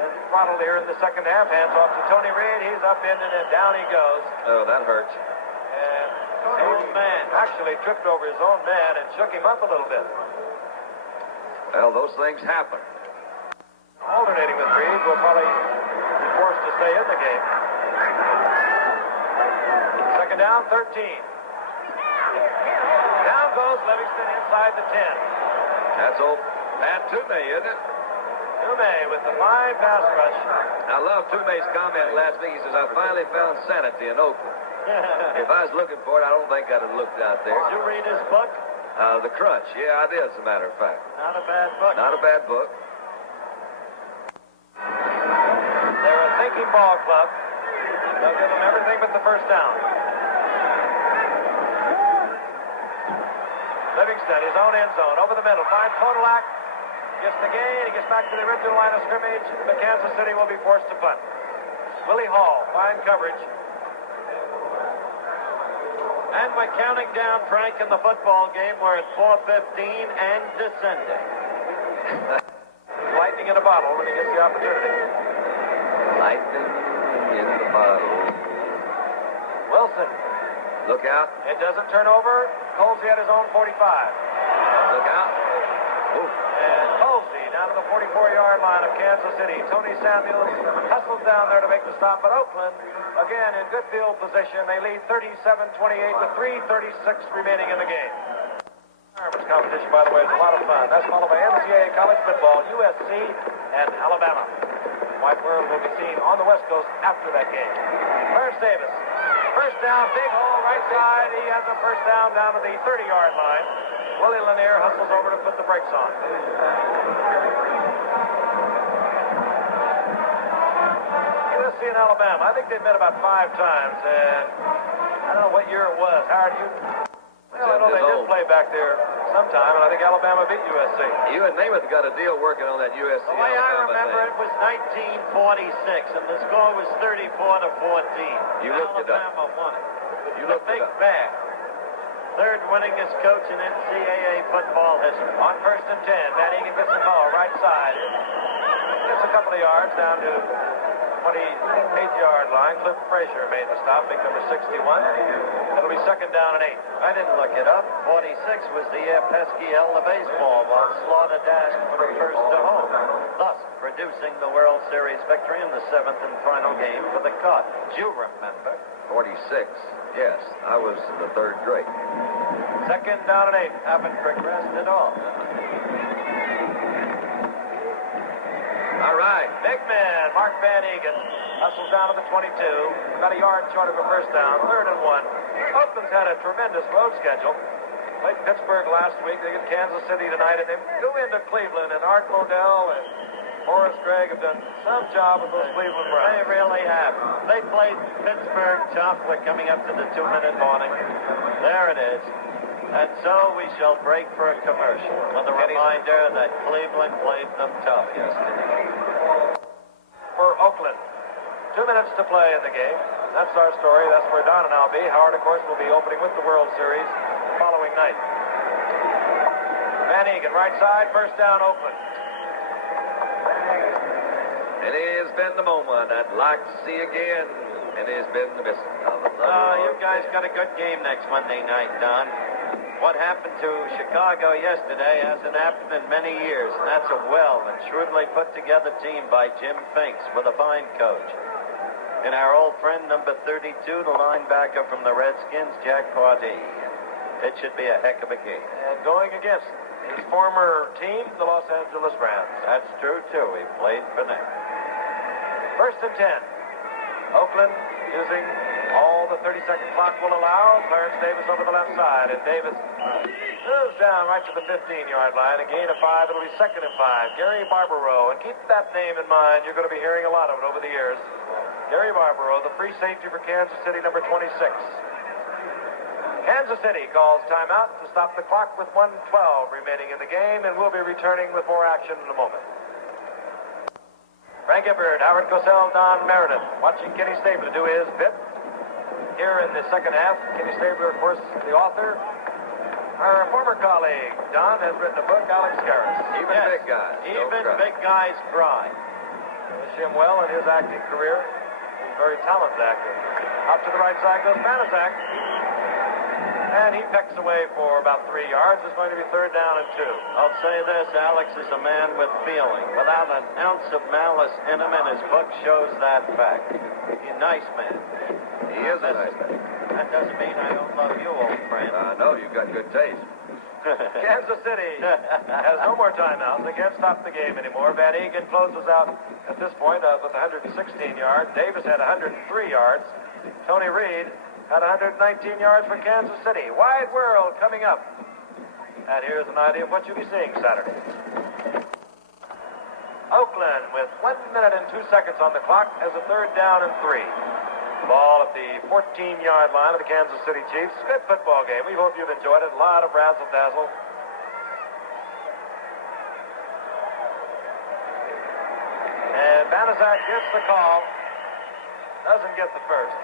And throttled here in the second half. Hands off to Tony Reed. He's up in it, and down he goes. Oh, that hurts. And his own man actually tripped over his own man and shook him up a little bit. Well, those things happen. Alternating with Reed will probably be forced to stay in the game. Second down, 13. Down goes Livingston inside the 10. That's old Pat Toomey, isn't it? Toomey with the fine pass rush. I love Toomey's comment last week. He says, I finally found sanity in Oakland. If I was looking for it, I don't think I'd have looked out there. Did you read his book? The Crunch. Yeah, I did, as a matter of fact. Not a bad book. Not a bad book. They're a thinking ball club. They'll give them everything but the first down. Livingston, his own end zone, over the middle. Finds Podolak. Gets the gain. He gets back to the original line of scrimmage. But Kansas City will be forced to punt. Willie Hall, fine coverage. And we're counting down, Frank, in the football game. We're at 4:15 and descending. Lightning in a bottle when he gets the opportunity. Lightning in the bottle. Wilson. Look out. It doesn't turn over. Colsey at his own 45. Look out. Ooh. And Colsey down to the 44-yard line of Kansas City. Tony Samuels hustles down there to make the stop. But Oakland, again, in good field position. They lead 37-28 with 3:36 remaining in the game. This competition, by the way, is a lot of fun. That's followed by NCAA college football, USC, and Alabama. White World will be seen on the West Coast after that game. Clarence Davis. First down, big hole, right side. He has a first down to the 30-yard line. Willie Lanier hustles over to put the brakes on. USC and Alabama, I think they've met about 5 times, and I don't know what year it was. Howard, well, I know they did play back there sometime, and I think Alabama beat USC. You and Namath got a deal working on that USC. The way I Alabama remember thing. it was 1946, and the score was 34-14. You looked it up. Alabama won it. You The looked it Big up. Bear. Third winningest coach in NCAA football history. On 1st and 10, Van Egan gets the ball right side. Gets a couple of yards down to 28-yard line. Cliff Frazier made the stop, big number 61. It'll be 2nd down and 8. I didn't look it up. 46 was the year Pesky held the baseball while Slaughter dashed for the first to home, thus producing the World Series victory in the 7th and final game for the Cardinals. You remember. 46. Yes, I was in the 3rd grade. 2nd down and 8. Haven't progressed at all. All right. Big man, Mark Van Egan, hustles down to the 22. About a yard short of a first down. 3rd and 1. Oakland's had a tremendous road schedule. Played Pittsburgh last week. They get Kansas City tonight, and they go into Cleveland. And Art Modell and Morris Gregg have done some job with those Cleveland Browns. They really have. They played Pittsburgh tough. We're coming up to the 2-minute warning. There it is. And so we shall break for a commercial with a reminder that Cleveland played them tough yesterday. For Oakland, 2 minutes to play in the game. That's our story. That's where Don and I'll be. Howard, of course, will be opening with the World Series the following night. Van Egan, right side, first down, Oakland. It has been the moment I'd like to see again. It has been the missing of it. You guys got a good game next Monday night, Don. What happened to Chicago yesterday hasn't happened in many years, and that's a well and shrewdly put together team by Jim Finks with a fine coach. And our old friend number 32, the linebacker from the Redskins, Jack Pardee. It should be a heck of a game. And going against his former team, the Los Angeles Rams. That's true, too. He played for them. 1st and 10. Oakland using all the 30-second clock will allow. Clarence Davis over the left side. And Davis moves down right to the 15-yard line. A gain of 5. It'll be 2nd and 5. Gary Barbaro. And keep that name in mind. You're going to be hearing a lot of it over the years. Gary Barbaro, the free safety for Kansas City, number 26. Kansas City calls timeout to stop the clock with 1:12 remaining in the game, and we'll be returning with more action in a moment. Frank Gifford, Howard Cosell, Don Meredith, watching Kenny Stabler do his bit. Here in the second half, Kenny Stabler, of course, the author. Our former colleague, Don, has written a book, Alex Garris. Even big guys. Even big guys cry. Wish him well in his acting career. He's a very talented actor. Out to the right side goes Banaszak. And he pecks away for about 3 yards. It's going to be 3rd down and 2. I'll say this, Alex is a man with feeling, without an ounce of malice in him, and his book shows that fact. He's a nice man. He is a nice man. That doesn't mean I don't love you, old friend. No, you've got good taste. Kansas City has no more timeouts. They can't stop the game anymore. Van Egan closes out at this point with 116 yards. Davis had 103 yards. Tony Reed had 119 yards for Kansas City. Wide world coming up. And here's an idea of what you'll be seeing Saturday. Oakland with 1 minute and 2 seconds on the clock has a 3rd down and 3. Ball at the 14-yard line of the Kansas City Chiefs. Good football game. We hope you've enjoyed it. A lot of razzle-dazzle. And Banaszak gets the call. Doesn't get the first.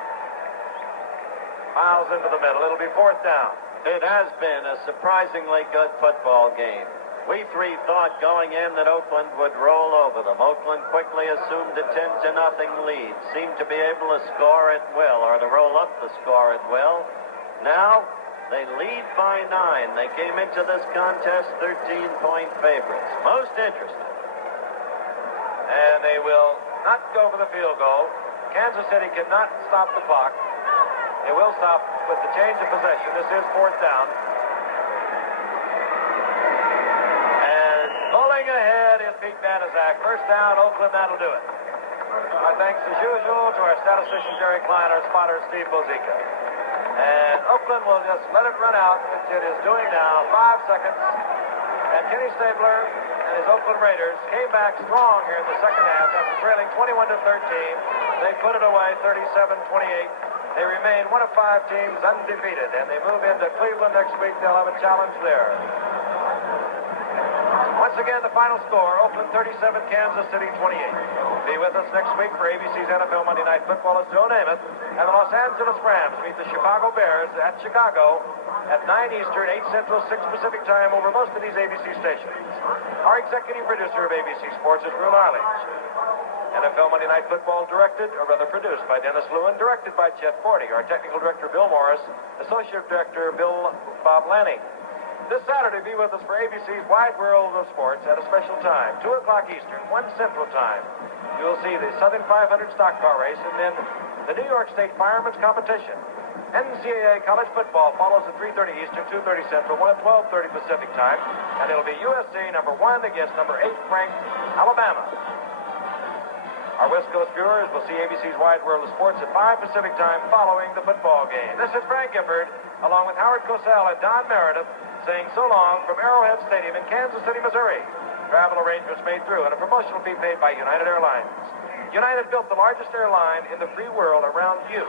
Miles into the middle. It'll be 4th down. It has been a surprisingly good football game. We three thought going in that Oakland would roll over them. Oakland quickly assumed a 10-0 lead, seemed to be able to score at will, or to roll up the score at will. Now, they lead by 9. They came into this contest 13-point favorites. Most interesting. And they will not go for the field goal. Kansas City cannot stop the clock. They will stop with the change of possession. This is 4th down. And pulling ahead is Pete Banaszak. First down, Oakland, that'll do it. Our thanks, as usual, to our statistician, Jerry Klein, our spotter, Steve Bozica. And Oakland will just let it run out, which it is doing now. 5 seconds. And Kenny Stabler and his Oakland Raiders came back strong here in the second half after trailing 21-13. They put it away 37-28. They remain one of 5 teams undefeated, and they move into Cleveland next week. They'll have a challenge there. Once again, the final score, Oakland 37, Kansas City 28. Be with us next week for ABC's NFL Monday Night Football as Joe Namath and the Los Angeles Rams meet the Chicago Bears at Chicago at 9 Eastern, 8 Central, 6 Pacific time over most of these ABC stations. Our executive producer of ABC Sports is Drew Arledge. NFL Monday Night Football produced by Dennis Lewin, directed by Chet Forty. Our technical director, Bill Morris, associate director, Bob Lanning. This Saturday, be with us for ABC's Wide World of Sports at a special time, 2 o'clock Eastern, 1 Central time. You'll see the Southern 500 stock car race and then the New York State Fireman's Competition. NCAA college football follows at 3:30 Eastern, 2:30 Central, 1 at 12:30 Pacific time, and it'll be USC number 1 against number 8 ranked Alabama. Our West Coast viewers will see ABC's Wide World of Sports at 5 Pacific time following the football game. This is Frank Gifford, along with Howard Cosell and Don Meredith, saying so long from Arrowhead Stadium in Kansas City, Missouri. Travel arrangements made through and a promotional fee paid by United Airlines. United built the largest airline in the free world around you.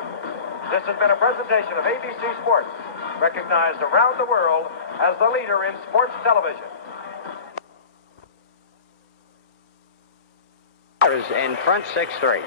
This has been a presentation of ABC Sports, recognized around the world as the leader in sports television. In front 6-3.